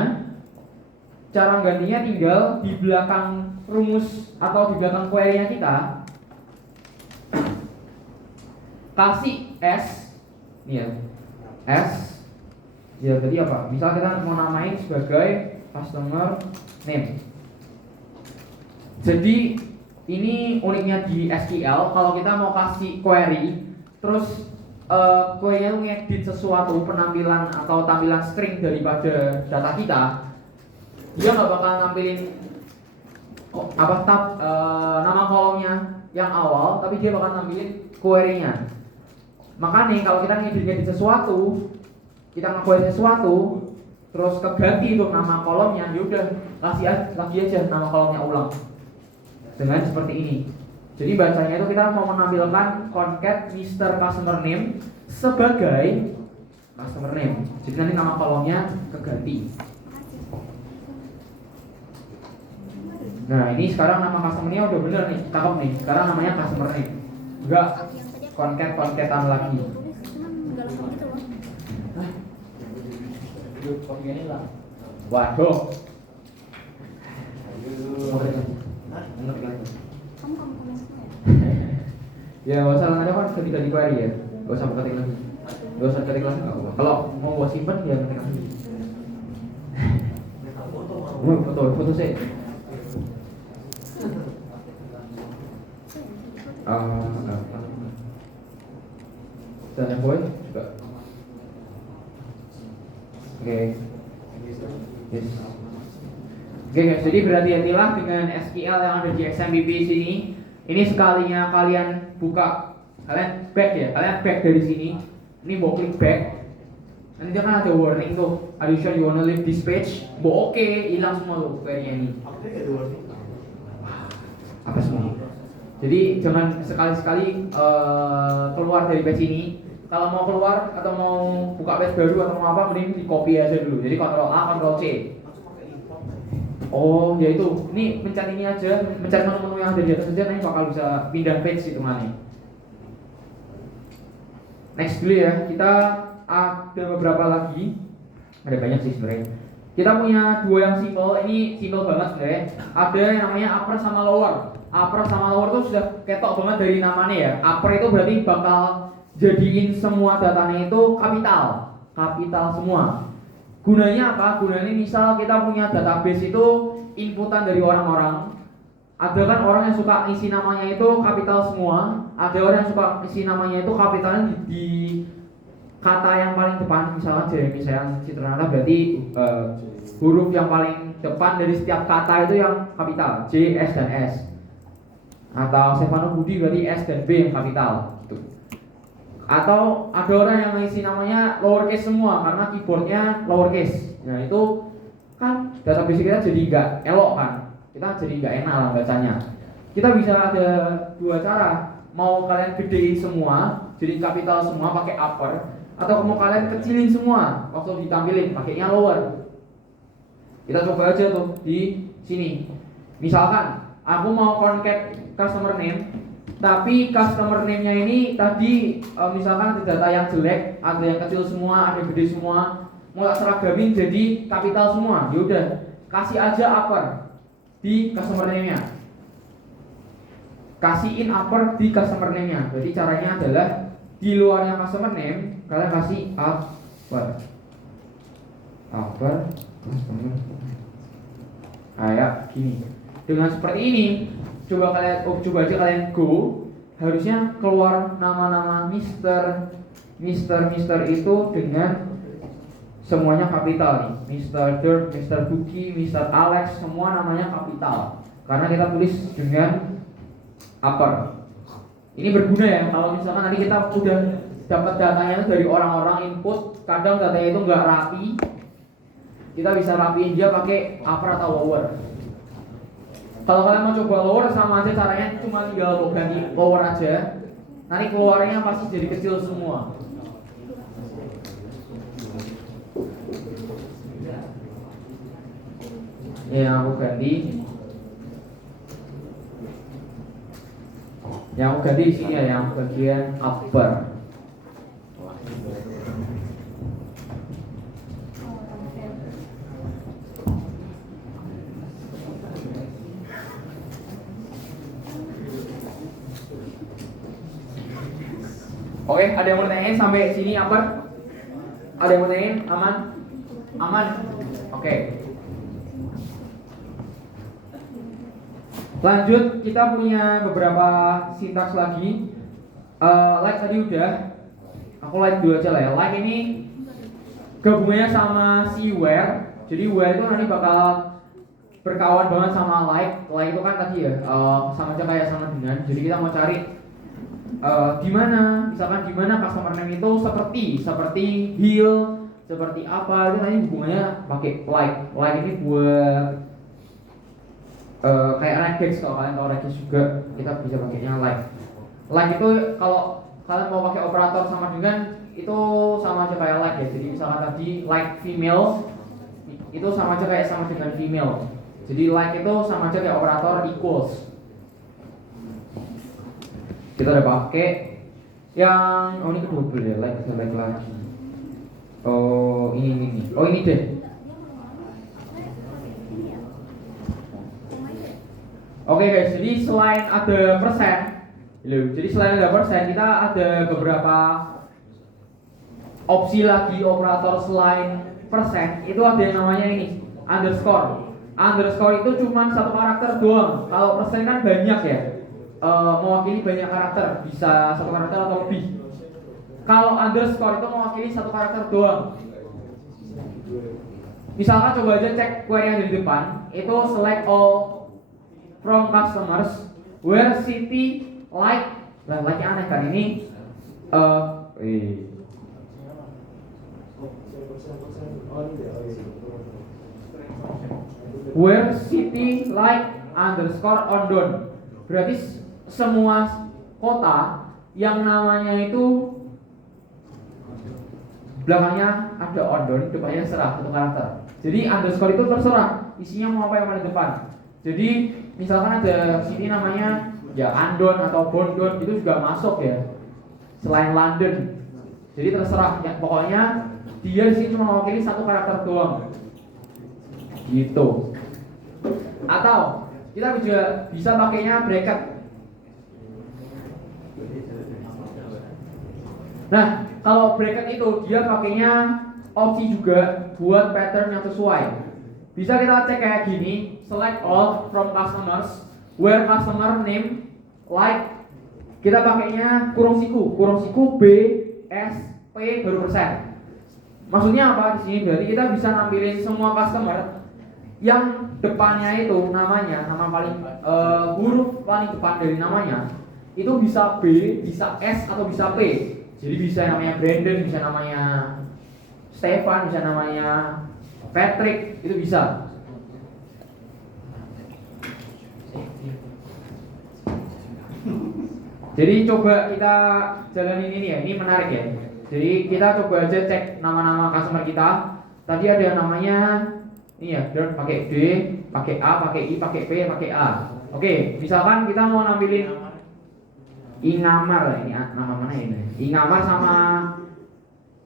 Cara gantinya tinggal di belakang rumus atau di belakang query-nya kita kasih S nih ya. S ya tadi apa? Misal kita mau namain sebagai customer name. Jadi ini uniknya di SQL, kalau kita mau kasih query terus Koenya ngedit sesuatu penampilan atau tampilan string daripada data kita, dia nggak bakal nampilin nama kolomnya yang awal, tapi dia bakal nampilin query-nya. Makanya kalau kita ngedit sesuatu, kita nge-query sesuatu, terus keganti itu nama kolomnya, yaudah lagi aja nama kolomnya ulang dengan seperti ini. Jadi bacanya itu kita mau menampilkan concat Mr. Customer Name sebagai customer name. Jadi nanti nama kolomnya keganti. Nah ini sekarang nama customer-nya udah bener nih, cakep nih. Sekarang namanya customer name, enggak concat-concetan lagi. Waduh. Ya nggak usah, ada kan ketika di query ya, nggak usah ketik lagi, nggak usah ketik lagi nggak apa-apa. Kalau mau buat simpen ya ketik lagi. Foto sih. Dan boy juga. Oke. Yes. Oke guys, jadi berhati-hatilah dengan SQL yang ada di XMPP sini. Ini sekalinya kalian buka, kalian back ya, kalian back dari sini. Ini mau klik back. Nanti dia kan ada warning tuh. Are you sure you wanna leave this page? Oke, hilang semua tuh query-nya ini. Apa semua? Jadi jangan sekali-sekali keluar dari page ini. Kalau mau keluar atau mau buka page baru atau mau apa, mending di copy aja dulu. Jadi Ctrl A, Ctrl C. Oh, ya itu. Ini pencet ini aja, pencet menu-menu yang ada di atas saja, nanti bakal bisa pindah page hitungannya. Next dulu ya, kita ada beberapa lagi. Ada banyak sih sebenarnya. Kita punya dua yang simple, ini simple banget sebenarnya. Ada yang namanya upper sama lower. Upper sama lower itu sudah ketok banget dari namanya ya. Upper itu berarti bakal jadiin semua datanya itu kapital semua. Gunanya apa? Gunanya misal kita punya database itu inputan dari orang-orang. Ada kan orang yang suka isi namanya itu kapital semua. Ada orang yang suka isi namanya itu kapitalnya di kata yang paling depan. Misalnya Citranata berarti huruf yang paling depan dari setiap kata itu yang kapital, J, S, dan S. Atau Stefano Budi berarti S dan B yang kapital. Atau ada orang yang ngisi namanya lowercase semua karena keyboardnya lowercase. Nah itu kan database kita jadi nggak elok kan, kita jadi nggak enak lah bacanya. Kita bisa ada dua cara, mau kalian gedein semua jadi kapital semua pakai upper, atau mau kalian kecilin semua waktu ditampilin pakainya lower. Kita coba aja tuh di sini. Misalkan aku mau concat customer name, tapi customer name-nya ini tadi misalkan ada data yang jelek, ada yang kecil semua, ada yang gede semua, mau tak seragamin jadi kapital semua. Yaudah, kasih aja upper di customer name-nya. Kasihin upper di customer name-nya. Jadi caranya adalah di luarnya customer name, kalian kasih upper customer. Kayak gini. Dengan seperti ini, coba aja kalian go, harusnya keluar nama-nama Mister itu dengan semuanya kapital nih. Mr. Dirt, Mr. Buki, Mr. Alex, semua namanya kapital. Karena kita tulis dengan upper. Ini berguna ya, kalau misalkan nanti kita udah dapat datanya dari orang-orang input, kadang datanya itu nggak rapi, kita bisa rapiin dia pakai upper atau lower. Kalau kalian mau coba lower sama aja caranya, cuma tinggal ganti lower aja. Nanti keluarnya pasti jadi kecil semua. Yang aku ganti di sini ya, yang bagian upper. Oke, ada yang mau tanyain sampai sini upper? Ada yang mau tanyain? Aman? Aman? Oke. Lanjut, kita punya beberapa sintaks lagi. Like tadi udah. aku like dulu aja lah ya. Like ini gabungannya sama si where. Jadi where itu nanti bakal berkawan banget sama like. Like itu kan tadi ya sama aja kayak sama dengan. Jadi kita mau cari di mana, misalkan di mana customer name itu seperti heal, seperti apa, itu nanti hubungannya pakai like. Like ini buat kayak regex, kalau kalian tahu regex juga kita bisa pakainya like. Like itu kalau kalian mau pakai operator sama dengan itu sama aja kayak like ya. Jadi misalkan tadi like female itu sama aja kayak sama dengan female. Jadi like itu sama aja kayak operator equals. Kita udah pakai yang ini kedouble ya, like lagi. Oh ini. Oh ini deh. Oke guys, jadi selain ada persen, jadi selain ada persen, kita ada beberapa opsi lagi operator selain persen. Itu ada yang namanya ini underscore. Underscore itu cuma satu karakter doang. Kalau persen kan banyak ya, mewakili banyak karakter, bisa satu karakter atau lebih. Kalau underscore itu mewakili satu karakter doang. Misalkan coba aja cek query yang di depan, itu select all from customers where city like, lah like aneh kan ini, where city like underscore on down. Berarti semua kota yang namanya itu belakangnya ada on down, depannya serah satu karakter. Jadi underscore itu terserah isinya mau apa yang ada di depan. Jadi misalkan ada city namanya ya Andon atau Bondon, itu juga masuk ya, selain London. Jadi terserah ya, pokoknya dia di sini cuma mewakili satu karakter doang. Gitu. Atau kita juga bisa pakainya bracket. Nah, kalau bracket itu dia pakainya opsi juga buat pattern yang sesuai. Bisa kita cek kayak gini, select all from customers where customer name like, kita pakainya kurung siku B S P baru persen. Maksudnya apa di sini? Berarti kita bisa nampilin semua customer yang depannya itu namanya, nama paling huruf paling depan dari namanya itu bisa B, bisa S atau bisa P. Jadi bisa namanya Brandon, bisa namanya Stefan, bisa namanya Patrick, itu bisa. Jadi coba kita jalanin ini ya, ini menarik ya. Jadi kita coba aja cek nama-nama customer kita. Tadi ada namanya ini ya, pakai D, pakai A, pakai I, pakai P, pakai A. Oke, misalkan kita mau nampilin Ingamar, ini nama mana ini? Ingamar sama,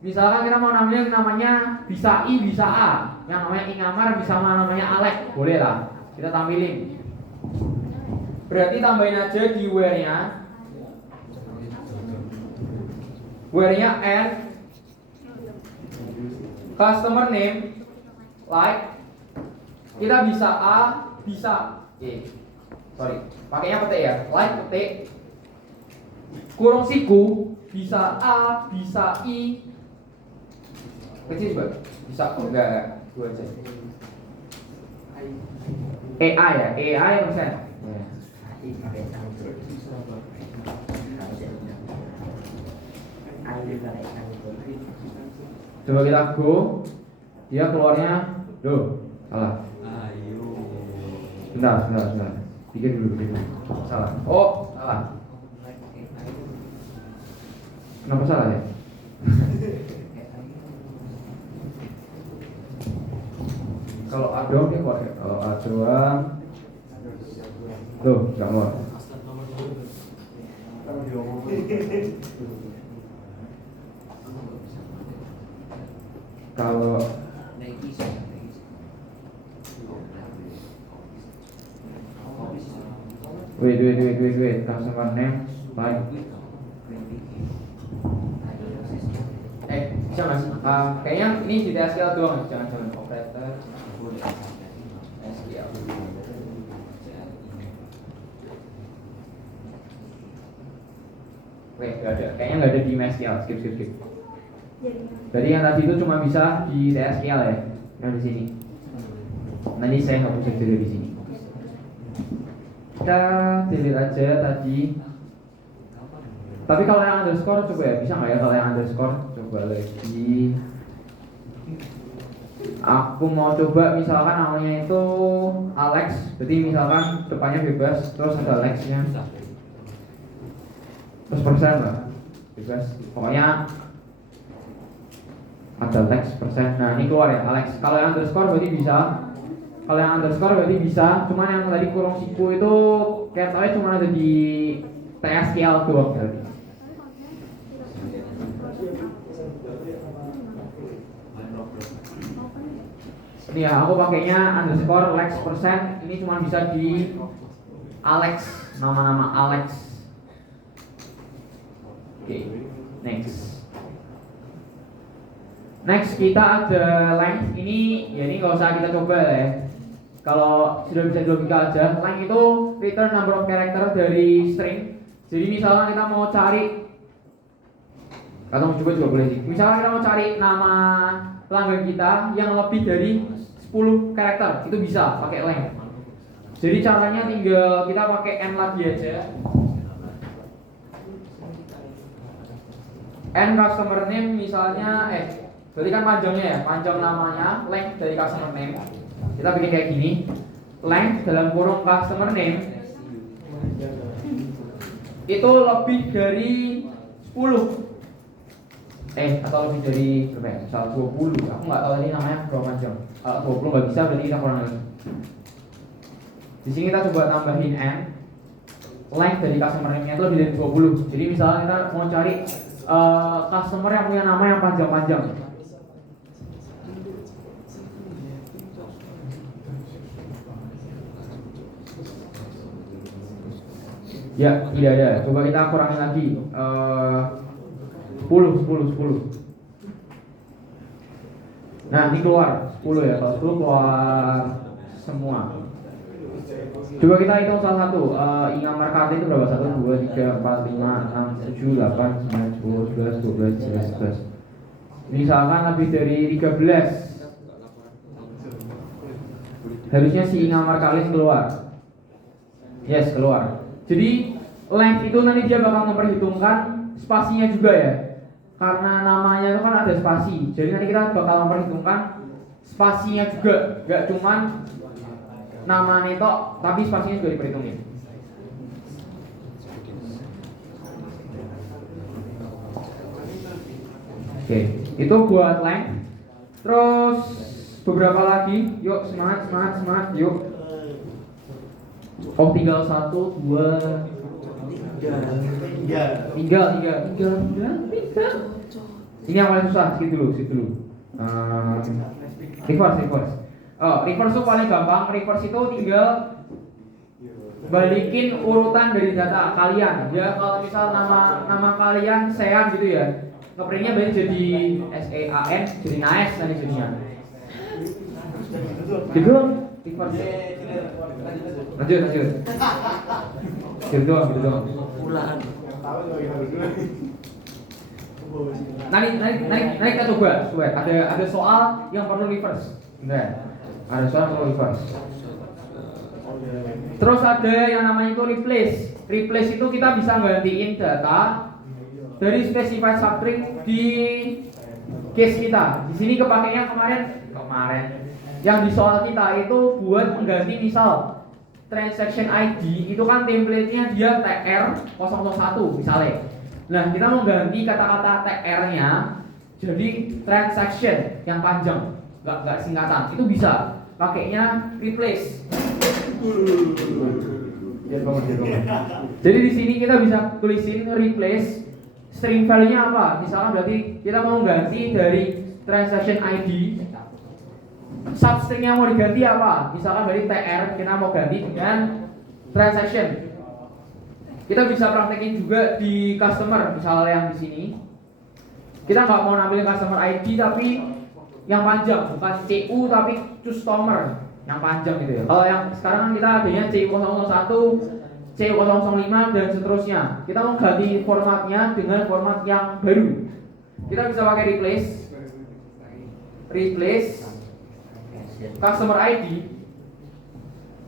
misalkan kita mau nampilin namanya bisa I, bisa A. Yang namanya Ingamar bisa namanya Alex, boleh lah. Kita tampilin. Berarti tambahin aja di where-nya. Where-nya add customer name like, kita bisa A, bisa pakainya petik ya, like petik, kurung siku, bisa A, bisa I, kecil juga, bisa enggak, dua aja. EA ya, EA ya persen. Coba kita go, dia keluarnya, salah. Bentar. Pikir dulu. Salah. Oh, salah. Kenapa salah ya? Kalau adoang dia keluar ya. Kalau adoang, nggak keluar. Kalau wait, customer name like, bisa mas? Kayaknya ini di SQL doang, jangan operator SQL. Oke, nggak ada. Kayaknya nggak ada di MySQL. Skip. Jadi Jadi yang tadi itu cuma bisa di TSQL ya, yang di sini. Nanti saya hapus aja dari sini. Kita delete aja tadi. Tapi kalau yang underscore coba ya, bisa nggak ya kalau yang underscore? Coba lagi. Aku mau coba misalkan namanya itu Alex, berarti misalkan depannya bebas, terus ada Alex-nya. Terus persen lah, bebas. Pokoknya ada Alex persen. Nah ini keluar ya Alex. Kalau yang underscore berarti bisa. Kalau yang underscore berarti bisa. Cuman yang tadi kurung siku itu kayaknya cuma ada di TSQL doang berarti. Ini ya, aku pakainya underscore Lex persen. Ini cuma bisa di Alex, nama-nama Alex. Oke, next. Next kita ada length. Ini ya ini nggak usah kita coba ya. Kalau sudah bisa di logika aja. Length itu return number of character dari string. Jadi misalnya kita mau cari, atau coba juga boleh sih. Misalnya kita mau cari nama pelanggan kita yang lebih dari 10 karakter, itu bisa pakai length. Jadi caranya tinggal kita pakai n lagi aja. N customer name misalnya berarti kan panjangnya ya, panjang namanya, length dari customer name. Kita bikin kayak gini. Length dalam kurung customer name itu lebih dari 10. Atau lebih dari berapa ya? Misal 20. Aku nggak tahu ini namanya berapa panjang. Kalau 20 nggak bisa, berarti kita kurang lagi. Di sini kita coba tambahin n. Length dari customer name-nya itu lebih dari 20. Jadi misalnya kita mau cari customer yang punya nama yang panjang-panjang. Ya, tidak ada. Coba kita kurangin lagi. 10. Nah, ini keluar 10 ya. Kalau 10 keluar semua. Coba kita hitung salah satu. Ingamar kata itu berapa? 1, 2, 3, 4, 5, 6, 7, 8, 9, 10, 11, 12, 13, 14. Misalkan lebih dari 13. Harusnya si Ingamar Kalis keluar. Yes, keluar. Jadi length itu nanti dia bakal memperhitungkan spasinya juga ya. Karena namanya itu kan ada spasi. Jadi nanti kita bakal memperhitungkan spasinya juga. Gak cuman nama netok, tapi spasinya juga diperhitungin. Oke, itu buat length. Terus beberapa lagi. Yuk, semangat, yuk. Oh, tinggal 1, 2, 3. Ini yang paling susah, skip dulu. Reverse. Reverse itu paling gampang. Reverse itu tinggal balikin urutan dari data kalian. Ya, kalau misal nama kalian Sean gitu ya, ngeprintnya berarti jadi SEAN, jadi nice nanti jadinya. Gitu, reverse. Lanjut. Gitu doang. Nanti kita coba. Ada soal yang perlu reverse. Bener. Ada soal perlu reverse. Terus ada yang namanya itu replace. Replace itu kita bisa gantiin data dari specified substring di case kita. Di sini kepakainya kemarin yang di soal kita itu buat mengganti misal transaction ID itu kan template-nya dia TR001 misalnya. Nah, kita mau ganti kata-kata TR-nya jadi transaction yang panjang, nggak singkatan. Itu bisa pakainya replace. Jadi di sini kita bisa tulisin replace string value-nya apa? Misalnya berarti kita mau ganti dari transaction ID, substring yang mau diganti apa? Misalkan dari TR kita mau ganti dengan transaction. Kita bisa praktekin juga di customer, misalnya yang di sini. Kita nggak mau nampilin customer ID tapi yang panjang, bukan CU tapi customer yang panjang gitu ya. Kalau yang sekarang kita adanya CU001 C005 dan seterusnya. Kita mau ganti formatnya dengan format yang baru. Kita bisa pakai replace customer ID.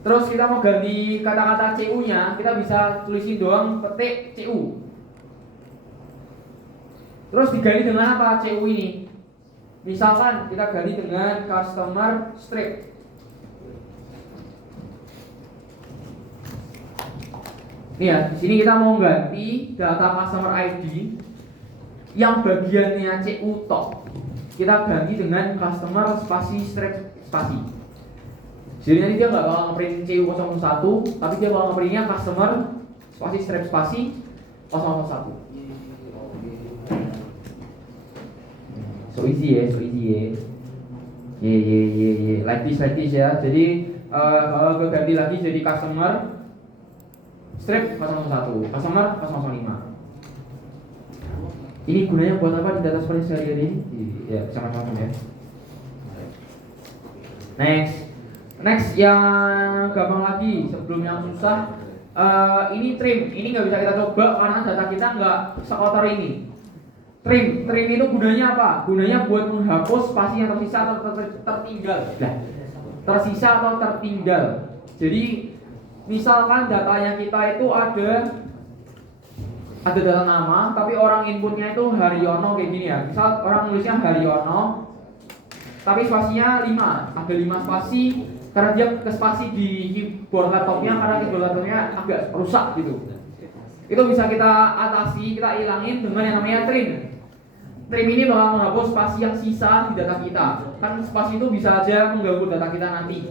Terus kita mau ganti kata-kata CU-nya, kita bisa tulisin doang petik CU. Terus diganti dengan apa CU ini? Misalkan kita ganti dengan customer strip. Nih ya, di sini kita mau ganti data customer ID yang bagiannya CU top. Kita ganti dengan customer spasi strip spasi. Jadi nanti dia nggak bakal ngeprint CU001, tapi dia bakal ngeprintnya customer spasi strip spasi 001. So easy ya. Like this ya. Jadi kalau gue ganti lagi jadi customer strip 001, customer 005. Ini gunanya buat apa di data seperti sehari-hari ini? Ya, sama-sama ya. Next yang gampang lagi sebelum yang susah. Ini trim. Ini nggak bisa kita coba karena data kita nggak sekotor ini. Trim itu gunanya apa? Gunanya buat menghapus spasi yang tersisa atau tertinggal. Tersisa atau tertinggal. Jadi misalkan datanya kita itu ada data nama, tapi orang inputnya itu Haryono kayak gini ya. Misal orang nulisnya Haryono, tapi spasinya 5, ada 5 spasi karena dia ke spasi di keyboard laptopnya karena keyboard laptopnya agak rusak gitu. Itu bisa kita atasi, kita ilangin dengan yang namanya trim. Trim ini bakal menghapus spasi yang sisa di data kita. Kan spasi itu bisa aja mengganggu data kita nanti.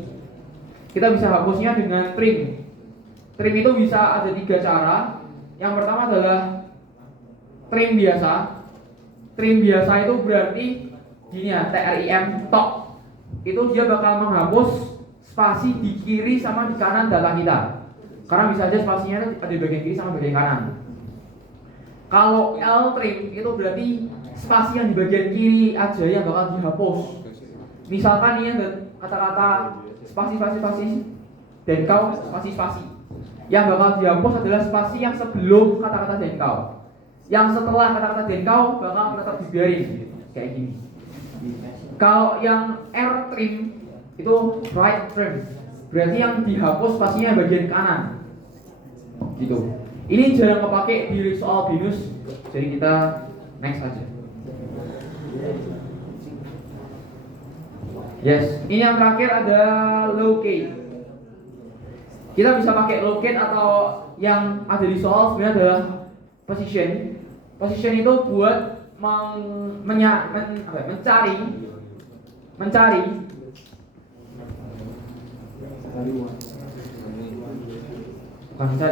Kita bisa hapusnya dengan trim. Trim itu bisa ada 3 cara. Yang pertama adalah trim biasa. Trim biasa itu berarti gini ya, TRIM top. Itu dia bakal menghapus spasi di kiri sama di kanan data kita. Karena bisa aja spasinya ada di bagian kiri sama bagian kanan. Kalau L trim itu berarti spasi yang di bagian kiri aja yang bakal dihapus. Misalkan ini ada kata-kata spasi dan kau spasi. Yang bakal dihapus adalah spasi yang sebelum kata-kata dan kau. Yang setelah kata-kata dan kau bakal tetap dibiarin kayak gini. Kalau yang R trim itu right trim, berarti yang dihapus spasinya bagian kanan. Gitu. Ini jarang kepake di soal binus, jadi kita next aja. Yes, ini yang terakhir ada locate. Kita bisa pakai locate atau yang ada di soal sebenarnya adalah position. Position itu buat mencari bukan mencari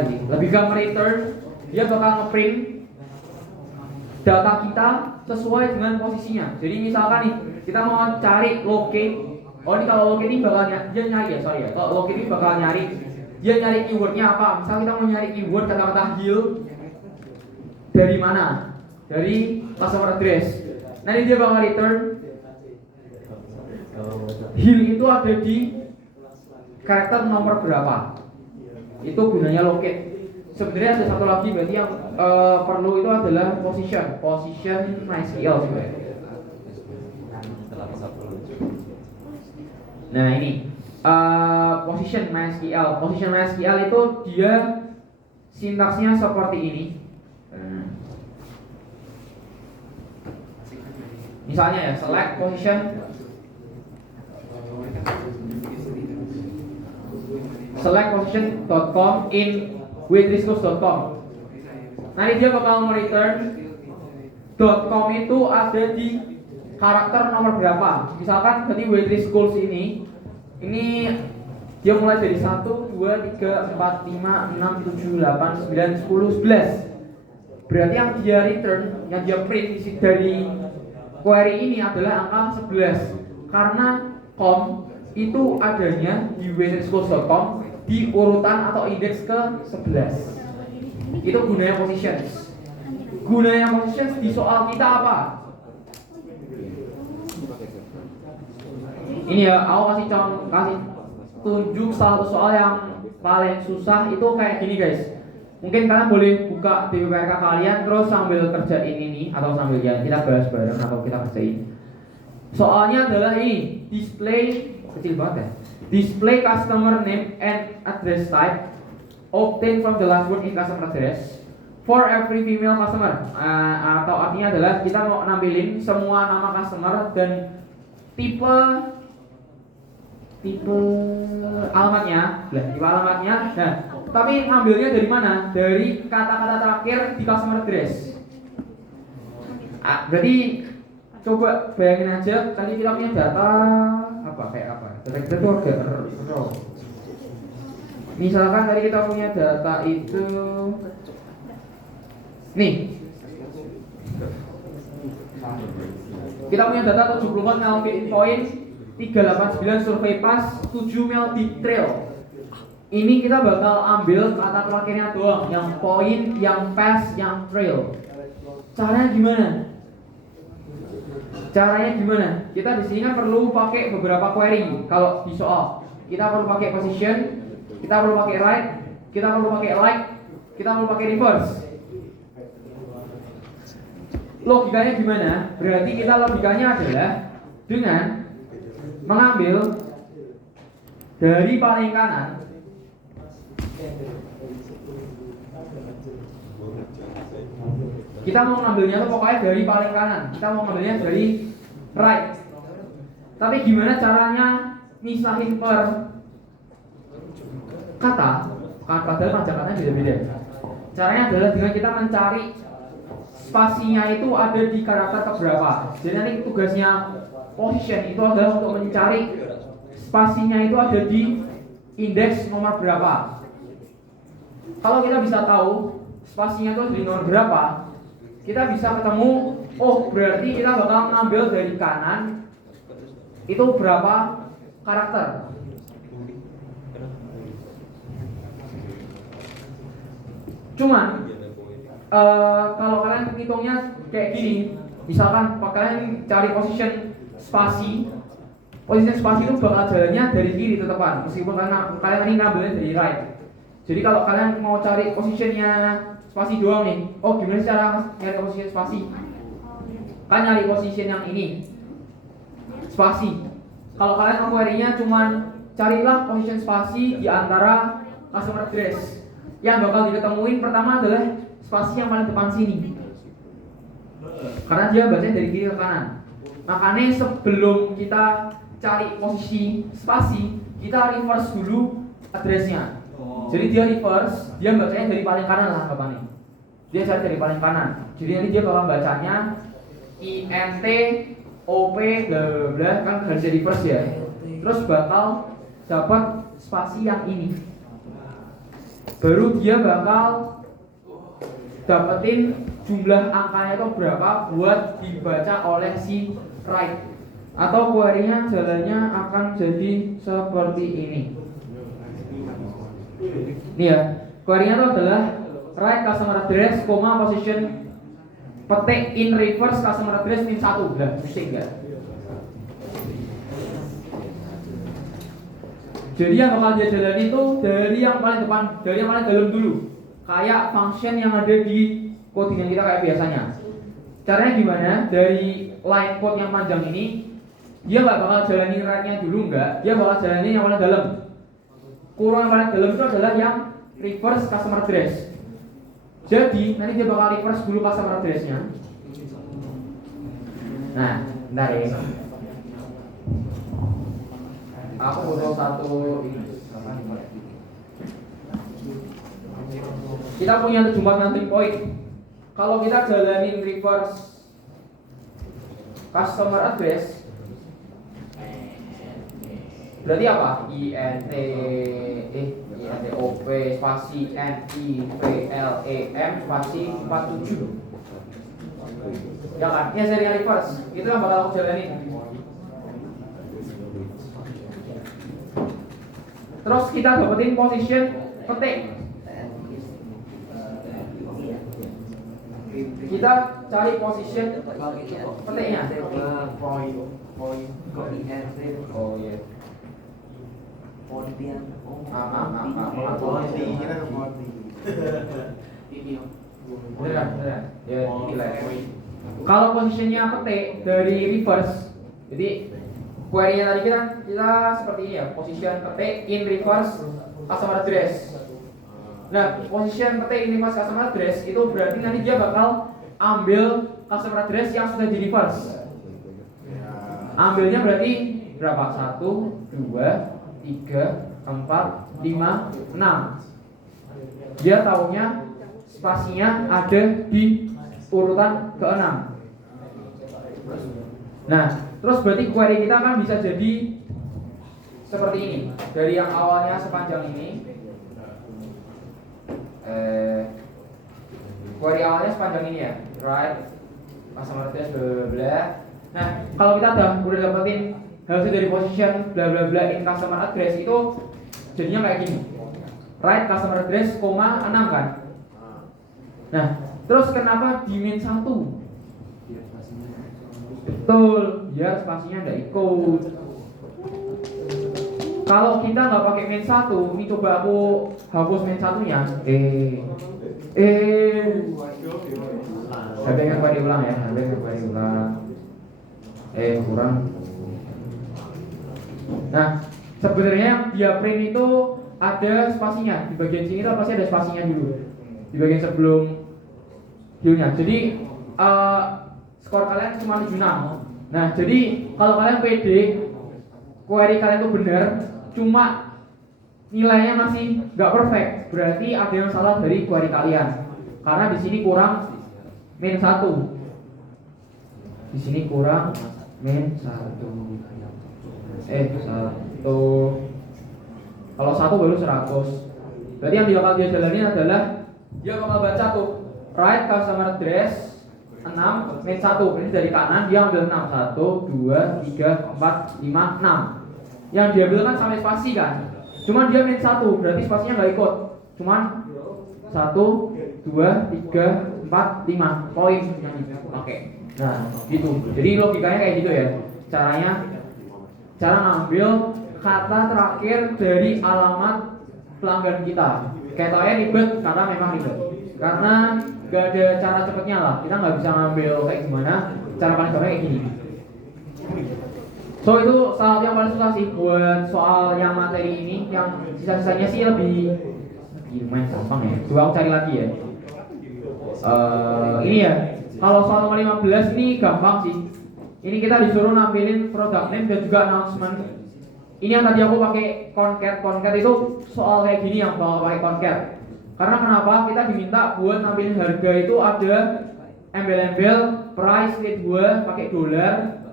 sih, lebih ke return. Dia bakal ngeprint data kita sesuai dengan posisinya. Jadi misalkan nih kita mau cari locate. Oh ini kalau locate ini bakal dia nyari ya, sorry ya. Kalau locate ini bakal nyari, dia nyari keywordnya apa? Misal kita mau nyari keyword kata-kata hill dari mana? Dari customer address. Nanti dia bakal return hill itu ada di karakter nomor berapa. Itu gunanya locate. Sebenarnya ada satu lagi berarti yang perlu itu adalah position MySQL sebenarnya. Nah ini position MySQL itu dia sintaksnya seperti ini. Misalnya ya, select position.com in waitresscourse.com. Nanti dia bakal return .com itu ada di karakter nomor berapa. Misalkan berarti waitresscourse ini dia mulai dari 1, 2, 3, 4, 5, 6, 7, 8, 9, 10, 11. Berarti yang dia return, yang dia print dari query ini adalah angka 11. Karena com itu adanya di waitresscourse.com di urutan atau indeks ke 11. Itu gunanya positions. Gunanya positions di soal kita apa? Ini ya, aku kasih tunjuk salah satu soal yang paling susah itu kayak gini guys. Mungkin kalian boleh buka di PPK kalian terus sambil kerjain ini atau sambil ya kita bahas bareng atau kita kerjain. Soalnya adalah ini display kecil banget ya. Display customer name and address type obtained from the last word in customer address for every female customer. Atau artinya adalah kita mau nampilin semua nama customer dan tipe alamatnya, tipe alamatnya. Nah, tapi ngambilnya dari mana? Dari kata-kata terakhir di customer address. Berarti coba bayangin aja, tadi kita punya data kayak apa? Data kita tuh agak raw. Misalkan tadi kita punya data itu, nih, kita punya data 74 Melvin Point, 389 survey pass, 7 mil di trail. Ini kita bakal ambil kata terakhirnya doang, yang point, yang pass, yang trail. Caranya gimana? Kita di sini kan perlu pakai beberapa query. Kalau di soal, kita perlu pakai position, kita perlu pakai right, kita perlu pakai like, kita perlu pakai reverse. Logikanya gimana? Berarti kita logikanya adalah dengan mengambil dari paling kanan. Kita mau ngambilnya tuh pokoknya dari paling kanan. Kita mau ngambilnya dari right. Tapi gimana caranya misahin per kata? Padahal panjangkatanya beda-beda. Caranya adalah dengan kita mencari spasinya itu ada di karakter keberapa. Jadi nanti tugasnya position itu adalah untuk mencari spasinya itu ada di indeks nomor berapa. Kalau kita bisa tahu spasinya itu di nomor berapa, kita bisa ketemu, oh berarti kita bakal mengambil dari kanan itu berapa karakter. Cuman kalau kalian hitungnya kayak gini, misalkan kalian cari position spasi itu bakal jalannya dari kiri tetepan, meskipun kalian ini ngambilnya dari right. Jadi kalau kalian mau cari positionnya spasi doang nih, oh gimana sih cara nyari position spasi? Kan nyari position yang ini spasi. Kalau kalian query-nya cuman carilah position spasi di antara customer address, yang bakal diketemuin pertama adalah spasi yang paling depan sini, karena dia bacanya dari kiri ke kanan. Makanya sebelum kita cari posisi spasi, kita reverse dulu addressnya. Jadi dia reverse, dia bacanya dari paling kanan lah anggapannya. Dia cari dari paling kanan. Jadi nanti dia bakal bacanya INT OP bla bla bla, kan harusnya reverse ya. Terus bakal dapat spasi yang ini. Baru dia bakal dapetin jumlah angkanya itu berapa buat dibaca oleh si right. Atau query-nya jalannya akan jadi seperti ini. Nih ya, query-nya itu adalah right customer address, position petik in reverse customer address min 1. Lah, pusing enggak? Jadi yang bakal dia jalan itu dari yang paling depan, dari yang paling dalam dulu. Kayak function yang ada di codingan kita kayak biasanya. Caranya gimana? Dari line code yang panjang ini, dia nggak bakal jalani right-nya dulu, enggak. Dia bakal jalani yang paling dalam. Kurang yang paling dalam itu adalah yang reverse customer address. Jadi nanti dia bakal reverse dulu customer address-nya. Nah, bentar ya. Aku butuh satu ini. Kita punya 74 melting point. Kalau kita jalanin reverse customer address, berarti apa? INT OP spasi NIPLEM spasi 47. Ya kan? Ini serial reverse. Itu yang bakal aku jalanin. Terus kita dapetin position petik. Kita cari position petiknya. Point kok INT. Oh iya. Pontian. Ponti. Kita ke Ponti. Beneran. Ya, ini lah. Kalau posisinya petik dari reverse, jadi query-nya tadi kita seperti ini ya, position petik in reverse customer address. Nah, position petik in reverse customer address itu berarti nanti dia bakal ambil customer address yang sudah di reverse. Ambilnya berarti berapa? 1, 2, 3, 4, 5, 6. Dia tahunya spasinya ada di urutan ke-6. Nah, terus berarti query kita kan bisa jadi seperti ini. Dari yang awalnya sepanjang ini, query awalnya sepanjang ini ya, right, customer address bla bla bla. Nah, kalau kita udah dapetin hasil dari position bla bla bla in customer address itu jadinya kayak gini, right customer address, 6 kan. Nah, terus kenapa di min 1? Betul, biar spasinya nggak ikut. Kalau kita nggak pakai min 1, ini coba aku hapus min 1-nya. Saya pengen query ulang ya, kurang. Nah, sebenarnya dia print itu ada spasinya. Di bagian sini itu pasti ada spasinya dulu. Di bagian sebelum view-nya. Jadi skor kalian cuma 76. Nah, jadi kalau kalian pede query kalian itu benar, cuma nilainya masih nggak perfect, berarti ada yang salah dari query kalian. Karena di sini kurang min 1. Di sini kurang min 1. 1. Kalau 1 baru 100. Berarti yang bakal dia jalanin adalah dia bakal baca tuh right customer address 6 min 1. Ini dari kanan dia ambil 6. 1, 2, 3, 4, 5, 6. Yang dia ambil kan sampai spasi kan. Cuman dia min 1, berarti spasinya nggak ikut. Cuman 1, 2, 3, 4, 5 poin yang dipakai. Nah, gitu. Jadi logikanya kayak gitu ya. Cara ngambil kata terakhir dari alamat pelanggan kita. Kayaknya ribet karena memang ribet. Karena gak ada cara cepetnya lah. Kita nggak bisa ngambil kayak gimana. Cara paling gampang kayak gini. So itu salah satu yang paling susah sih buat soal yang materi ini. Yang sisa-sisanya sih lebih lumayan gampang ya. Coba aku cari lagi ya. Ini ya. Kalau soal nomor 15 ini gampang sih. Ini kita disuruh nampilin product name dan juga announcement. Ini yang tadi aku pakai concat itu soal kayak gini yang bakal pakai concat. Karena kenapa? Kita diminta buat nampilin harga itu ada embel-embel price with gua pakai dolar.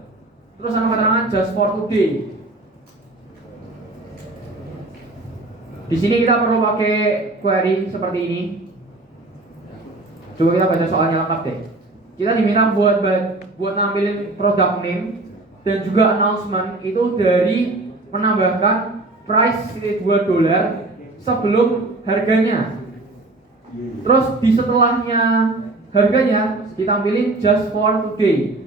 Terus sama keterangan just for today. Di sini kita perlu pakai query seperti ini. Coba kita baca soalnya lengkap deh. Kita diminta buat nampilin product name dan juga announcement itu dari menambahkan price $2 sebelum harganya. Terus di setelahnya harganya ditampilin just for today.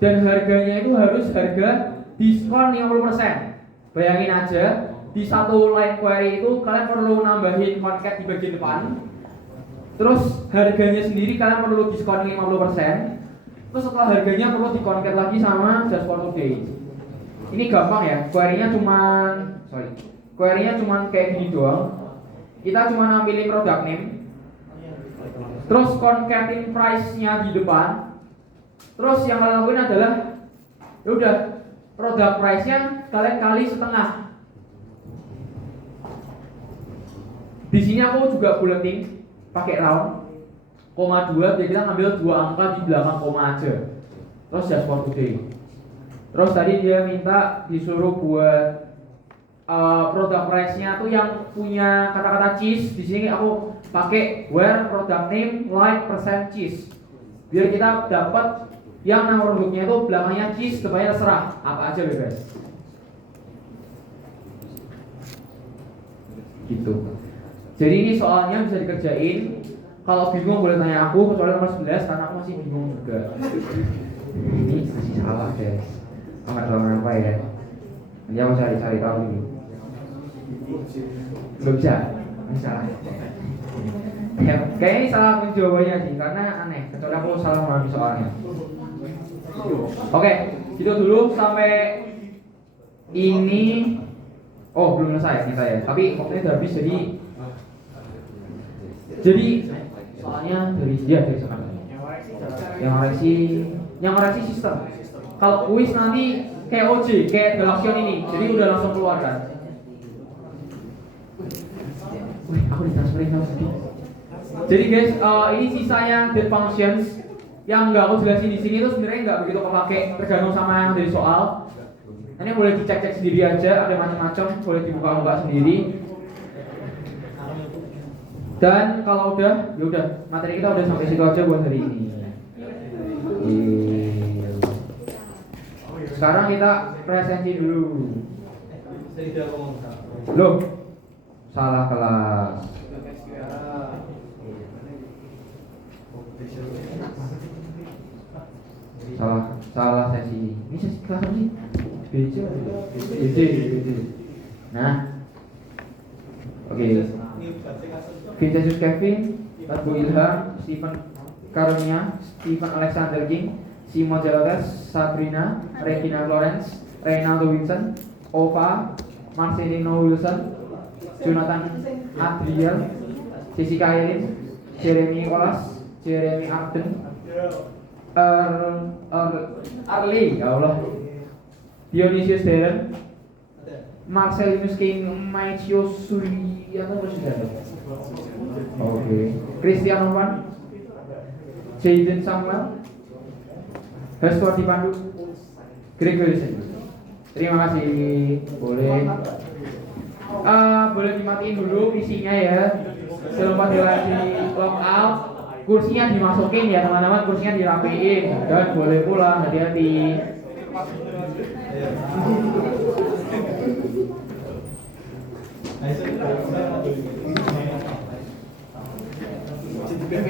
Dan harganya itu harus harga diskon 50%. Bayangin aja, di satu line query itu kalian perlu nambahin concat di bagian depan. Terus harganya sendiri kalian perlu diskon 50%. Terus setelah harganya perlu di-concat lagi sama just for today. Ini gampang ya, query-nya cuman kayak gini doang. Kita cuma nampilin product name. Terus concatin price-nya di depan. Terus yang kalian lakuin adalah ya udah product price-nya kalian kali setengah. Di sini aku juga buletin pakai round, koma 2, jadi kita ngambil 2 angka di belakang koma aja. Terus just for today. Terus tadi dia minta disuruh buat product price-nya tuh yang punya kata-kata cheese. Di sini aku pakai where product name like percent cheese. Biar kita dapat yang nama produknya itu belakangnya cheese, depannya terserah apa aja bebas. Gitu. Jadi ini soalnya bisa dikerjain. Kalau bingung boleh tanya aku, kecuali nomor 11 karena aku masih bingung juga. Ini masih salah guys. Nggak tahu apa ya. Nanti aku cari tahu ini. Belum bisa, salah. Kayaknya salah menjawabnya sih, karena aneh. Kecuali aku salah memahami soalnya. Oke, itu dulu sampai ini. Oh, belum selesai kita ya. Tapi waktunya udah habis, jadi soalnya dari sekarang. Yang koreksi sistem. Kalau kuis nanti kayak OJ, kayak The Loction ini, jadi udah langsung keluar kan. Wih, aku ditransferin sama sedih. Jadi guys, ini sisanya dead functions yang nggak aku jelasin di sini itu sebenarnya nggak begitu kepake, tergantung sama yang dari soal. Ini boleh dicek-cek sendiri aja, ada macam-macam, boleh dibuka-buka sendiri. Dan kalau udah, ya udah, materi kita udah sampai situ aja buat hari ini. Sekarang kita presensi dulu. Loh, salah kelas. Salah sesi. Ini sesi kelas apa sih? BC. Nah, oke. Vincentius Kevin, Teguh Ilham, Stephen Karunia, Stephen Alexander King, Simon Jalotes, Sabrina, Regina Lawrence, Reynaldo Wilson, Ova, Marcelino Wilson, Jonathan Adriel, Jessica Eileen, Jeremy Nicholas, Jeremy Arden, Arli, ya Allah, Dionysius Darren, Marcelinus King, Maitio Suryanto, oke, Christian Oman, Jaden Samuel, Hestor Dipandu, Greg Wilson. Terima kasih. Boleh dimatiin dulu isinya ya. Selepas di log out, kursinya dimasukin ya teman-teman, kursinya dirapiin dan boleh pulang, hati-hati. Oke.